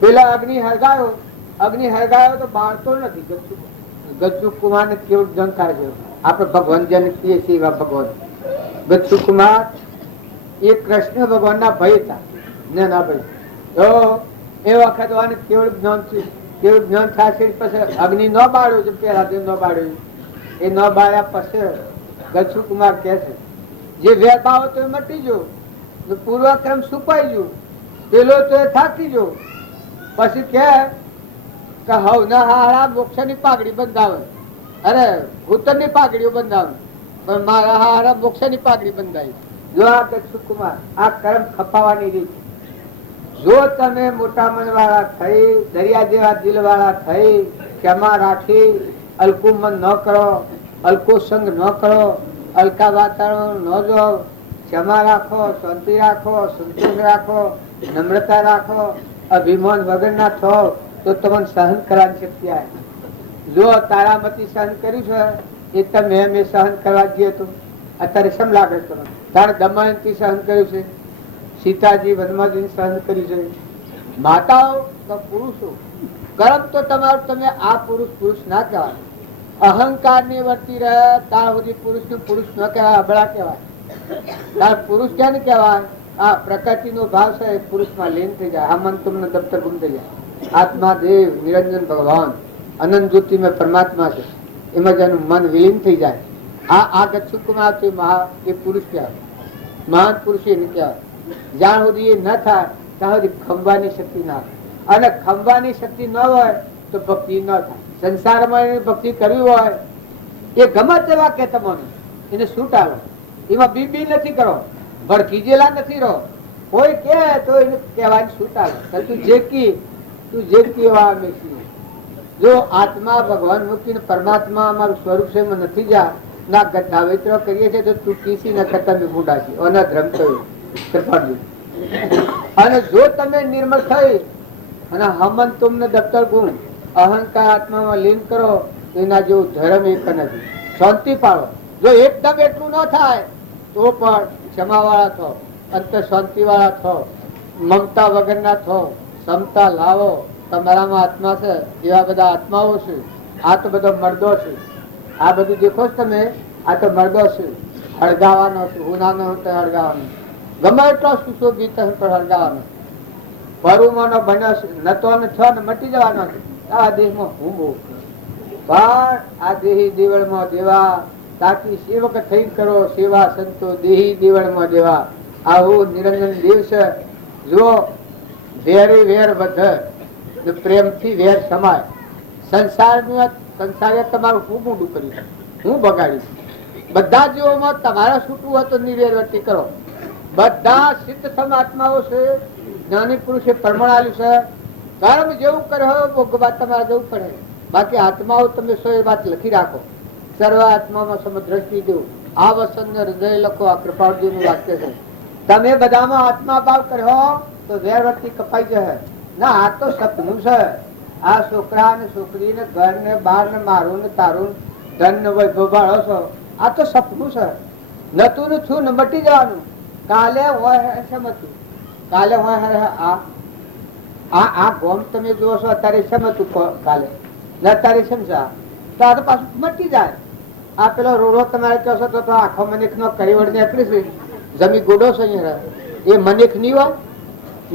પેલા અગ્નિ હરગાયો તો બાળતો નથી. ગચ્છુ કુમાર ને કેવું જંકાર છે. આપણે ભગવાન જેને કહીએ છીએ એવા ભગવાન. ગચ્છુ કુમાર એ કૃષ્ણ ભગવાન ના ભય હતા ને ના ભય તો એ વખત કેવળ જ્ઞાન છે. કેવું જ્ઞાન થશે પછી અગ્નિ ન બાળ્યો છે, પેલા ન બાળ્યું એ ન બાળ્યા પછી ગચ્છુ કુમાર કે છે જે વેપાવ તો એ મટી ગયો, પૂર્વક્રમ સુપાઈ ગયું, પેલો તો એ થાકી ગયો. પછી કે હવ ના હારા મોક્ષ ની પાઘડી બંધાવે, અરે ભૂતર ની પાઘડીઓ બંધાવે, પણ મારા હારા મોક્ષ ની પાઘડી બંધાઈ. જો આ ગચ્છુ કુમાર આ કર્મ ખપાવવાની રીત. જો તમે મોટા મન વાળા થઈ, દરિયા જેવા દિલ વાળા થઈ, ક્ષમા રાખી, અલકું મન ન કરો, અલકો સંગ ન કરો, અલકા વાતાવરણ ન જો, ક્ષમા રાખો, શાંતિ રાખો, સંતોષ રાખો, નમ્રતા રાખો, અભિમાન વગર ના થો તો તમને સહન કરવાની શક્તિ આવે. જો તારામતી સહન કર્યું છે એ તમે મેં સહન કરવા જઈએ તો અત્યારે શમ લાગે તમે. તારે દમયંતી સહન કર્યું છે, સીતાજી વનમાજી સહન કર્યું છે. માતાઓ તો પુરુષો કર્મ તો તમારું તમે આ પુરુષ ના કહેવાય. અહંકાર ની વર્તી રહે ત્યાં સુધી પુરુષ નું પુરુષ ન કહેવાય, અબળા કહેવાય. તાર પુરુષ ક્યાં ને કહેવાય આ પ્રકૃતિ નો ભાવ છે એ પુરુષ માં લીન થઈ જાય. આ મન તમને દફતર ગુમ થઈ જાય. આત્મા દેવ નિરંજન ભગવાન અનંત જ્યોતિ મેં પરમાત્મા છે એમાં જેનું મન વિલીન થઈ જાય. આ ગચ્છુ કુમાર છે એ પુરુષ કહેવાય, મહાન પુરુષ એને કહેવાય. જ્યાં સુધી એ ન થાય ત્યાં સુધી ખંભાની શક્તિ ના હોય, અને ખંભાની શક્તિ ન હોય તો ભક્તિ ન થાય. સંસારમાં એને ભક્તિ કરવી હોય એ ગમે તેવા કે તમને એને છૂટ આવો, એમાં બી નથી કરો, ભડકીજેલા નથી રહો. કોઈ કે તો એને કહેવાની છૂટ આવે તું જે કી જો આત્મા ભગવાન મુક્તિ ને પરમાત્મા અમારું સ્વરૂપ છે એમાં નથી જા ના ગદ્દા વેતરો કરીએ છીએ તો તું કીસી ન કરતા મૂડા છે. ધર્મ કહ્યું અને જો તમે નિર્મળ થઈ અને હમન તુમને દફતર ગુણ અહંકાર આત્મામાં લીન કરો એના જેવું ધર્મ એક નથી. શાંતિ પાડો. જો એકદમ એટલું ન થાય તો પણ ક્ષમા વાળા થો, અંત શાંતિ વાળા થો, મમતા વગરના થો, ક્ષમતા લાવો. તમારામાં આત્મા છે, એવા બધા આત્માઓ છે. આ તો બધો મર્દો છે. આ બધું દેખો છો તમે, આ તો મર્દો છે. હળગાવાનો છે, ઉનાનો તો હળગાવાનો, ગમે એટલો સુશોભિત પણ હળગાવાનો. પરુમાનો બન્યો નતો ને છ ને મટી જવાનો છે. આ દેહમાં હું બહુ પણ આ દેહી દેવળમાં દેવા તાકી સેવક થઈ કરો સેવા સંતો દેહી દેવળમાં દેવા. આવું નિરંજન દેવ છે. જો વેરે વેર વધે પ્રેમથી વેર સમાય. સંસારે તમારું હું મોટું કર્યું, હું બગાડ્યું. બધા જીવોમાં તમારે છૂટવું હોય તો નિર્વેરવર્તી કરો. બધા સિદ્ધ સમાત્માઓ છે, જ્ઞાની પુરુષે પ્રમાણ આલ્યું છે. કર્મ જેવું કર્યો ભોગવા તમારે જવું પડે. બાકી આત્માઓ તમે સો એ વાત લખી રાખો. સર્વ આત્મામાં સમદ્રષ્ટિ દેવું. આ વસન હૃદય લખો. આ કૃપાળજી નું વાક્ય છે. તમે બધામાં આત્મા ભાવ કર્યો તો વેરવર્તી કપાઈ જશે. ના, આ તો સપનું છે. આ છોકરા ને છોકરી ને ઘર ને બાર ને મારું ને તારું ધન ને વૈભવ ભાળો છો. આ તો સપનું છે. નતું ને છું ને મટી જવાનું. કાલે હોય શેમ હતું, કાલે હોય આ ગોમ તમે જુઓ છો અત્યારે શેમ હતું, કાલે ને અત્યારે શેમ છે. તો આ તો પાછું મટી જાય. આ પેલો રોડો તમારે કહો છો તો આખો મનિક નો કરિવડ નીકળી છે. જમી ગોડો છે અહીંયા, એ મનિક નહીં હોય,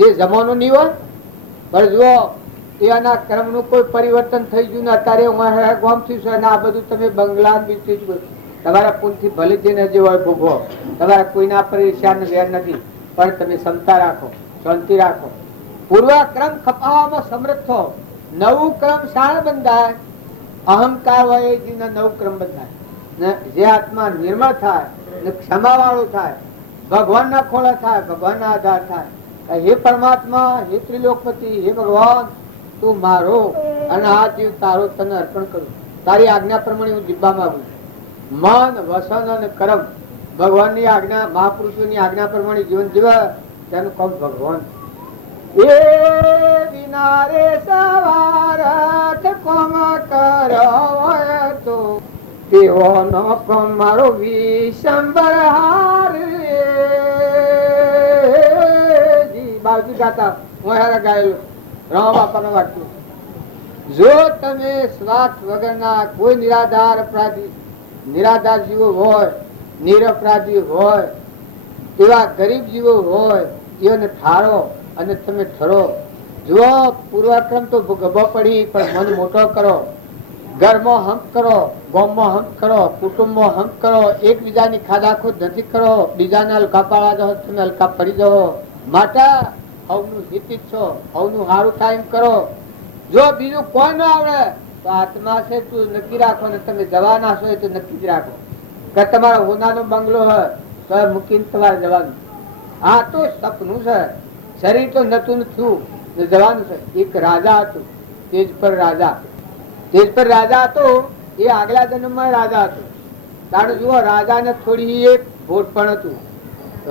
એ જમાનો નહીં હોય. પણ જુઓ એના કર્મ નું કોઈ પરિવર્તન થઈ ગયું ને અત્યારે ગોમ થયું છે. આ બધું તમે બંગલા તમારા પુનથી ભલે જઈને જે હોય ભોગવો. તમારા કોઈના પર ઈર્ષ્યા ને વેર નથી. પણ તમે ક્ષમતા રાખો, શાંતિ રાખો. પૂર્વ ક્રમ ખપાવવામાં સમર્થ થો. નવું ક્રમ શાણ બંધાય. અહંકાર હોય એ જીવના નવું ક્રમ બંધાય. જે આત્મા નિર્મળ થાય ને ક્ષમા વાળું થાય, ભગવાન ના ખોળા થાય, ભગવાન ના આધાર થાય. હે પરમાત્મા, હે ત્રિલોકપતિ, હે ભગવાન, તું મારો અને આ જીવ તારો તને અર્પણ કરું. તારી આજ્ઞા પ્રમાણે હું જીવવા માંગુ. મન, વસન અને કર્મ ભગવાનની આજ્ઞા, મહાપુરુષોની આજ્ઞા પ્રમાણે જીવન જીવે તેનું કામ ભગવાન. એ વિના રે સવારથ કોમ કરો તો તેવો નો કોમ મારો વિશંબર હાર. બાવજી ગાતા હું ગાયેલું રામ બાપાનું વાક્યું. જો તમે સ્વાર્થ વગરના કોઈ નિરાધાર અપરાધી, નિરાધાર જીવો હોય, નિરપરાધી હોય, એવા ગરીબ જીવો હોય, એને ઠારો અને તમે ઠરો. જો પૂર્વક્રમ તો ગભો પડી પણ મન મોટો કરો. ઘરમાં હંપ કરો, ગામમાં હંપ કરો, કુટુંબમાં હંપ કરો. એકબીજાની ખાદાખોદ નથી કરો. બીજાને હલકા પાડવા જાઓ તમે હલકા પડી જાઓ. માટે હવનું હિત ઈચ્છો, હવનું સારું થાય એમ કરો. જો બીજું કોઈ ન આવડે તો આત્મા છે તું નક્કી રાખો ને તમે જવાના છો એ તો નક્કી જ રાખો કે તમારો હોનાનો બંગલો હોય તો મૂકીને તમારે જવાનું. આ તો સપનું છે. શરીર તો નતું થયું ને જવાનું છે. એક રાજા હતું, તેજ પર રાજા. તેજ પર રાજા હતો એ આગલા જન્મમાં રાજા હતો. તારું જુઓ રાજાને થોડી એક ભોટ પણ હતું.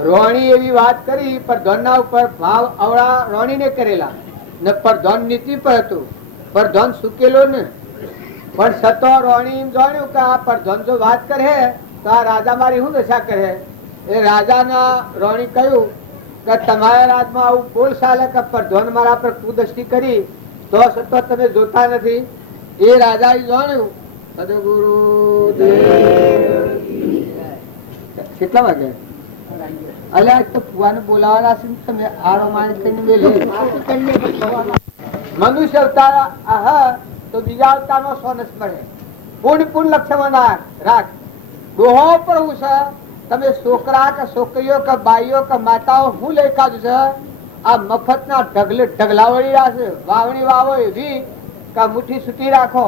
રોણી એવી વાત કરી પર ધનના ઉપર ભાવ અવળા રોણીને કરેલા ને પર ધન નીતિ પર હતું. પર ધન સુકેલો ને પણ સતો રોણી એમ જાણ્યું કે આ પર ધન જો વાત કરે તો આ રાજા મારી શું દશા કરે. એ રાજાના રોણી કહ્યું કે તમારા રાજમાં આવું બોલ ચાલે કે પર ધન મારા પર કુદૃષ્ટિ કરી તો સતો તમે જોતા નથી. એ રાજા જાણ્યું. સદગુરુ કેટલા વાગે અલ્યા તો ફુવાને બોલાવાના છે તમે આરો માણી કરીને મનુષ્ય અવતાર તો બીજા અવતાર નો સોનસ મળે. પૂર્ણ પૂર્ણ લક્ષ્યમાં રાખ. દોહો પર હું છે તમે છોકરા કે છોકરીઓ કે બાઈઓ કે માતાઓ હું લઈ કાઢું છે. આ મફત ના ઢગલા વળી રહ્યા છે. વાવણી વાવો એવી કે મુઠ્ઠી છૂટી રાખો,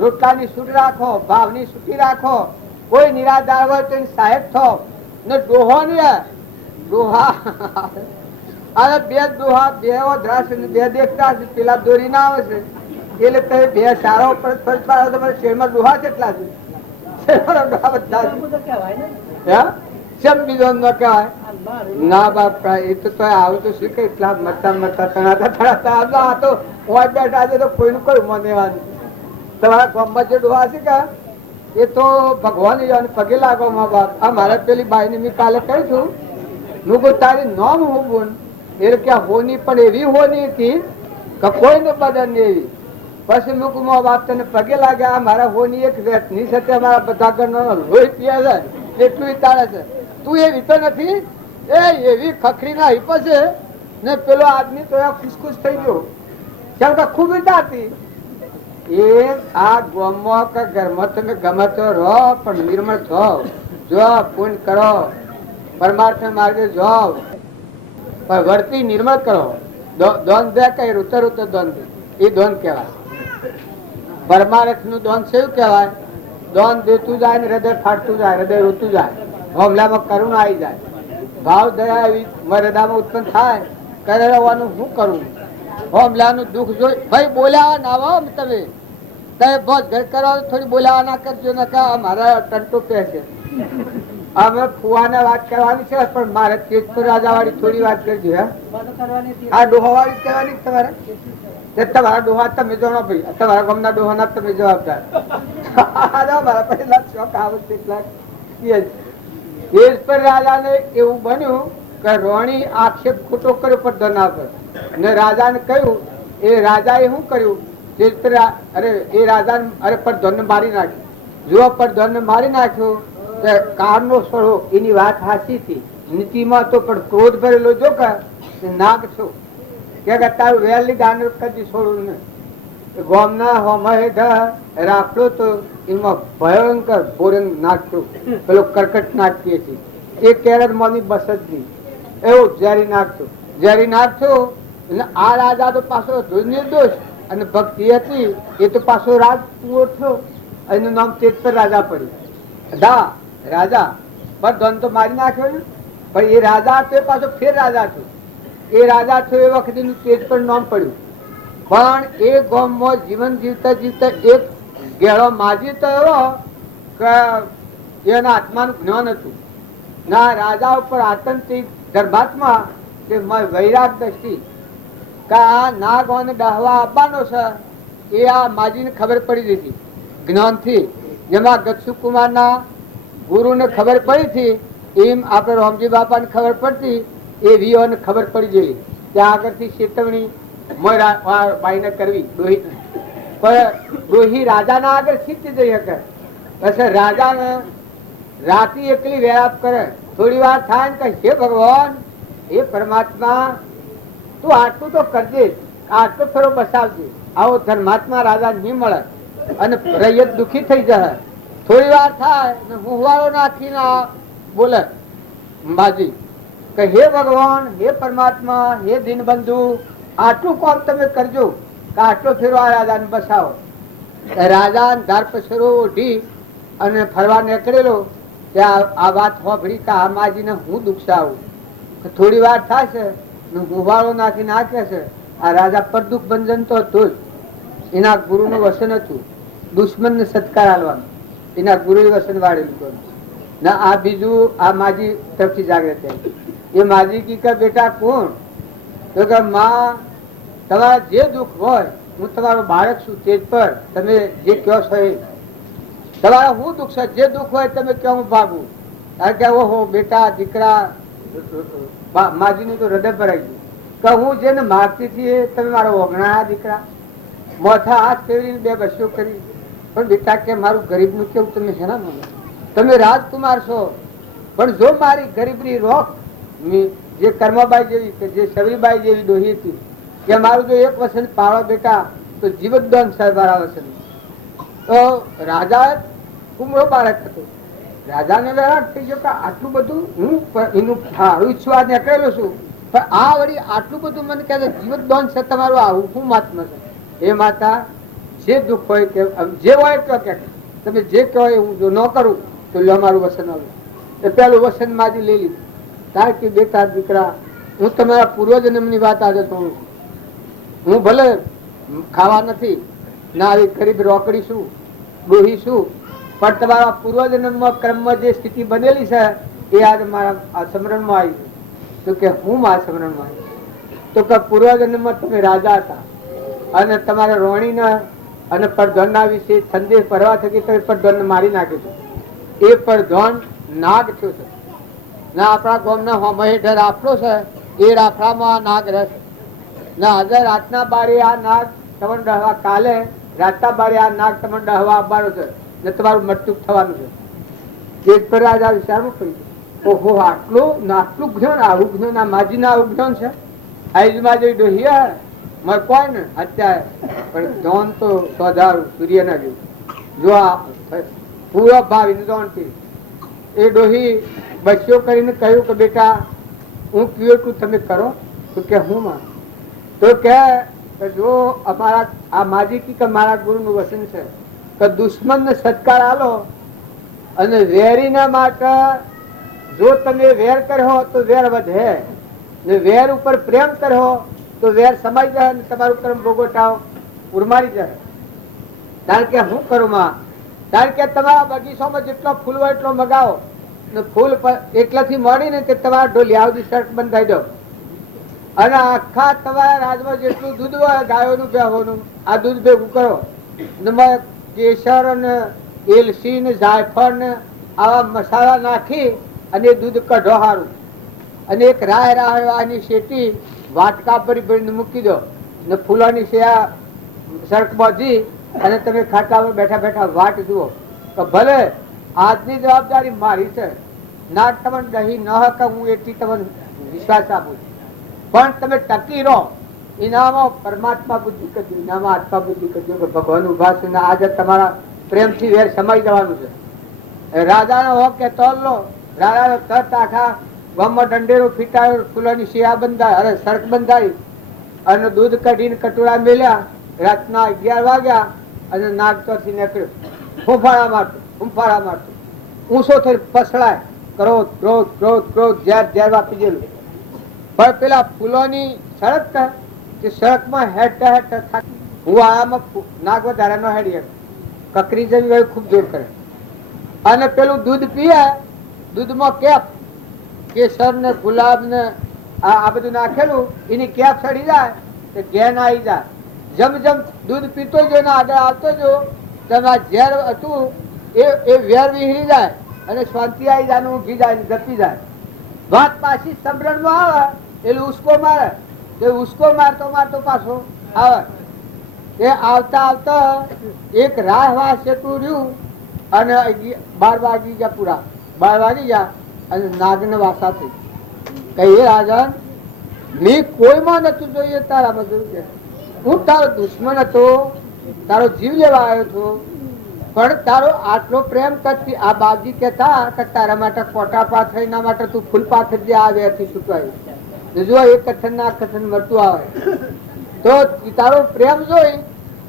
રોટલાની છૂટ રાખો, ભાવની છૂટી રાખો. કોઈ નિરાધાર હોય તો સાહેબ થો ને ડોહો ને ડોહા અરે બે ડોહા બે દ્રાસ બે દેખતા પેલા દોરી ના આવે છે એટલે તમે બે સારો તમારા શેરમાં ડોહા કેટલા છે? બીજો ન કહેવાય ના બાપા એ તો આવું તો શીખે એટલા મરતા મરતા તણાતા તણાતા આ તો ઓય બેઠા છે તો કોઈનું કોઈ માનવાનું તમારા ગામમાં જે ડોહા છે કે એ તો ભગવાન પગે લાગો મા બાપ આ મારા પેલી બાઈ ને મેં કાલે કહી છું હું કહું તારી નોમ હું બોલ એટલે કે હોની પણ એવી હોની હતી કે કોઈને બદલ નહીં એવી પછી હું કહું મા બાપ તને પગે લાગ્યા મારા હોની એક ની સાથે અમારા બધા ઘરનો લોહી પીએ છે એટલું તારે છે તું એ રીતો નથી એ એવી ખખરી ના હિપ છે ને પેલો આદમી તો ખુશખુશ થઈ ગયો કેમ કે ખૂબ ઈટા હતી એ આ ગામમાં કે ઘરમાં તમે ગમે તો રહો પણ નિર્મળ થાવ જો પુણ્ય કરો પરમાર્થ માર્ગે જાઓ પણ વર્તી નિર્મળ કરો દોન દે કઈ ઋતે ઋતે દોન દે એ દોન કહેવાય પરમાર્થ નું દોન છે એવું કહેવાય દોન દેતું જાય ને હૃદય ફાટતું જાય હૃદય રોતું જાય હોમલામાં કરુણા આવી જાય ભાવ દયા એવી મર્યાદામાં ઉત્પન્ન થાય કરેવાનું શું કરું હોમલાનું દુઃખ જોઈ ભાઈ બોલ્યા ના આવો તમે બહુ ઘર કરવા થોડી બોલાવા ના કરજો ને કે મારા ટંટો કહે છે અમે ફુવાને વાત કરવાની છે પણ મારે તેજપુર રાજા વાળી થોડી વાત કરજો હે આ ડોહા વાળી કહેવાની તમારે તમારા ડોહા તમે જાણો ભાઈ તમારા ગામના ડોહા ના તમે જવાબદાર મારા પહેલા શોખ આવે તેજપુર રાજા ને એવું બન્યું કે રોણી આક્ષેપ ખોટો કર્યો પર ધના પર અને રાજાને કહ્યું એ રાજાએ શું કર્યું અરે એ રાજા અરે પરધોન ને મારી નાખ્યો જો પરધોન ને મારી નાખ્યો કાળનો સોળો એની વાત હાસી હતી નીતિમાં તો પણ ક્રોધ ભરેલો જો કે નાગ છો કે તારું વહેલી ગાંડો કદી છોડું ને ગોમના હોમહેડ રાખલો તો એમાં ભયંકર બોરંગ નાખતું પેલો કર્કટ નાખીએ છીએ એ કેરળ મોની બસ જ નહીં એવું ઝેરી નાખતું એટલે આ રાજા તો પાછો નિર્દોષ અને ભક્તિ હતી એ તો પાછો રાજ પૂરો થયો એનું નામ તેજપર રાજા પડ્યું રાજા પણ ધન તો મારી નાખ્યો ને પણ એ રાજા હતો પાછો ફેર રાજા થયો એ રાજા થયો એ વખતે તેજપર નામ પડ્યું પણ એ ગામમાં જીવન જીવતા જીવતા એક ગેળો માજી તો એવો કે એના આત્માનું જ્ઞાન હતું ના રાજા ઉપર આતંકથી ધર્માત્મા કે વૈરાગ દ્રષ્ટિ કે આ નાગ અને ડહવા આપવાનો છે એ આ માજીને ખબર પડી દીધી જ્ઞાનથી જેમાં ગક્ષુ કુમારના ગુરુને ખબર પડી હતી એમ આપણે રામજી બાપાને ખબર પડતી એ વિયોને ખબર પડી ગઈ ત્યાં આગળથી ચેતવણી બાઈને કરવી ડોહી પણ ડોહી રાજાના આગળ સીધી જઈ શકે પછી રાજાને રાતી એકલી વેરાપ કરે થોડી વાર થાય ને કે હે ભગવાન હે પરમાત્મા તું આટલું તો કરજે આટલું થોડો બસાવજે આવો ધર્માત્મા રાજા નહીં મળે અને રૈયત દુઃખી થઈ જાય થોડી વાર થાય ને હુંવાળો નાખીને બોલે બાજી કે હે ભગવાન હે પરમાત્મા હે દીનબંધુ આટલું કામ તમે કરજો કે આટલો ફેરો આ રાજાને બસાવો રાજા ધાર પછેરો ઓઢી અને ફરવા નીકળેલો ત્યાં આ વાત હોભળી કે આ માજીને હું દુઃખસાવું થોડી વાર થશે ગુવાળો નાખી નાખે છે આ રાજા પર દુઃખ બંધન તો હતું જ એના ગુરુનું વસન હતું દુશ્મન ને સત્કાર આલવાનું એના ગુરુ વસન વાળેલું ના આ બીજું આ માજી તરફથી જાગૃત એ માજી કી કે બેટા કોણ તો કે માં તમારા જે દુઃખ હોય હું તમારો બાળક છું તેજ પર તમે જે કહો છો એ તમારા હું દુઃખ છે જે દુઃખ હોય તમે કહો હું ભાગું કારણ કે ઓહો બેટા દીકરા માજીનું તો હૃદય ભરાઈ ગયું કે હું જેને માગતી હતી તમે મારો ઓગણા દીકરા મોથા હાથ ફેરવીને બે બસો કરી પણ બેટા કે મારું ગરીબનું કેવું તમે છે ને તમે રાજકુમાર છો પણ જો મારી ગરીબની રોક જે કર્માબાઈ જેવી કે જે સબરીબાઈ જેવી ડોહી હતી કે મારું જો એક વસન પાળો બેટા તો જીવતદાન સરબારા વસન તો રાજા કુમળો બાળક હતો રાજાને વેરાટ થઈ ગયો કે આટલું બધું હું એનું સારું ઈચ્છવા નીકળેલો છું પણ આ વળી આટલું બધું મને કહે જીવતદાન છે તમારું આવું શું મહાત્મા છે એ માતા જે દુઃખ હોય કે જે હોય તો કે તમે જે કહો એ હું જો ન કરું તો લો મારું વસન આવ્યું એ પેલું વસન માજી લઈ લીધું તાર કે બેટા દીકરા હું તમારા પૂર્વજન્મની વાત આજે કહું છું હું ભલે ખાવા નથી ના આવી ગરીબ રોકડી છું ડોહી છું પણ તમારા પૂર્વજન્મમાં ક્રમમાં જે સ્થિતિ બનેલી છે એ આજે મારા સ્મરણમાં આવી તો કે હું માં સમરણમાં, તો કે પૂર્વજન્મમાં તમે રાજા હતા અને તમારા રોણીના અને પરધોનના વિશે સંદેશ ભરવા થકી તમે પરધોનને મારી નાખ્યું છે. એ પરધોન નાગ થયો છે. ના આપણા ગામના હોમહેઠ રાફડો છે, એ રાફડામાં આ નાગ રહેશે. ના હજાર રાતના બારે આ નાગ તમને ડહવા, કાલે રાતના બારે આ નાગ તમને ડહવા આવવાનો છે ને તમારું મૃત્યુ થવાનું છે. એક પર રાજા વિચારવું પડ્યું, ઓહો આટલું આટલું જ્ઞાન, આવું જ્ઞાન, આ માજીના આવું જ્ઞાન છે. આઈજમાં જઈ ડોહિયા મર કોઈ ને અત્યારે પણ ધોન તો સોધારું સૂર્યના જેવું. જો આ પૂરો ભાવ ઇન્દ્રોણથી એ ડોહી બસ્યો કરીને કહ્યું કે બેટા હું કયું એટલું તમે કરો. તો કે હું માં, તો કે જો અમારા આ માજી કે મારા ગુરુનું વચન છે કે દુશ્મનને સત્કાર આલો અને વેરીના માટે જો તમે વેર કર્યો તો વેર વધે ને વેર ઉપર પ્રેમ કર્યો તો વેર સમાઈ જાય અને તમારું કર્મ ભોગવટાવ ઉરમારી જાય. કારણ કે હું કરું માં, કારણ કે તમારા બગીચામાં જેટલો ફૂલ હોય એટલો મગાવો ને ફૂલ એટલાથી મળીને તે તમારા ઢોલિયા સુધી શર્ટ બંધાઈ દો અને આખા તમારા રાજમાં જેટલું દૂધ હોય ગાયોનું બેહોનું આ દૂધ ભેગું કરો ને કેસર અને એલસી ને જાયફળ ને આવા મસાલા નાખી અને એ દૂધ કઢો હારું અને એક રાહની શેટી વાટકા ભરી ભરીને મૂકી દો ને ફૂલોની શેયા સડક બાંધી અને તમે ખાટલામાં બેઠા બેઠા વાટ જુઓ તો ભલે આજની જવાબદારી મારી છે, ના તમને દહીં ન હકે હું એટલી તમને વિશ્વાસ આપું, પણ તમે ટકી રહો. એનામાં પરમાત્મા બુદ્ધિ કરજો, એનામાં આત્મા બુદ્ધિ કરજો કે ભગવાન ઉભા છે ને આજે તમારા પ્રેમથી વેર સમાઈ જવાનું છે. રાજાનો હો કે તોલ લો, રાજાનો તરત આખા ગામમાં દંડેરો ફીટાયો, ફૂલોની શિયા બંધાય, અરે સડક બંધાઈ અને દૂધ કાઢીને કટોરા મેલ્યા. રાતના 11 વાગ્યા અને નાગ તોથી નીકળ્યો, ફૂંફાળા મારતો ફૂંફાળા મારતો, ઊંચો થઈ પસડાય, ક્રોધ ક્રોધ ક્રોધ ક્રોધ ઝેર ઝેર વાપી ગયેલું. પણ પેલા ફૂલોની સડક કે સડકમાં હેઠ હેઠ હું આમાં નાગ વધારે ન હેડી કકરી જમી ખૂબ જોર કરે અને પેલું દૂધ પીએ, દૂધમાં કેપ કેસર ને ગુલાબ ને આ બધું નાખેલું, એની કેપ ચડી જાય તો ઘેન આવી જાય. જમ જમ દૂધ પીતો જો ને આગળ આવતો જો તમારા ઝેર હતું એ વેર વિહરી જાય અને શાંતિ આવી જાય, ઊંઘી જાય, જપી જાય. વાત પાછી સમરણમાં આવે એટલે ઉસકો મારે, તે ઉસકો મારતો મારતો પાછો આવે. એ આવતા આવતા એક રાહ વાસ જેટલું રહ્યું અને 12 વાગી ગયા, પૂરા 12 વાગી ગયા અને નાગને વાસા થઈ. કહીએ રાજન મેં કોઈમાં નતું જોઈએ તારામાં જોયું છે, હું તારો દુશ્મન હતો, તારો જીવ લેવા આવ્યો હતો, પણ તારો આટલો પ્રેમ કરતી. આ બાપજી કહેતા કે તારા માટે કોટા પાથર, એના માટે તું ફૂલ પાથર જે આ વેરથી છૂટવાયું. જો એક કથન ના કથન મળતું આવે તો તારો પ્રેમ જોઈ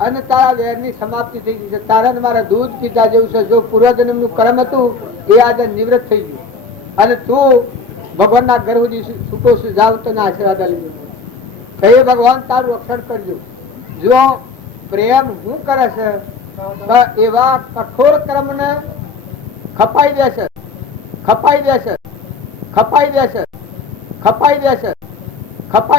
અને તારા વેરની સમાપ્તિ થઈ ગઈ છે. તારા મારા દૂધ પીધા જેવું છે. જો પૂર્વજન્મનું કર્મ હતું એ આજે નિવૃત્ત થઈ ગયું અને તું ભગવાનના ઘર સુધી છૂટો જાવ તો આશીર્વાદ લીધો. કહીએ ભગવાન તારું રક્ષણ કરજો. જો પ્રેમ શું કરે છે તો એવા કઠોર કર્મને ખપાઈ દેશે, ખપાઈ દેશે, ખપાઈ દેશે, ખપાઈ દેશે, ખપાઈ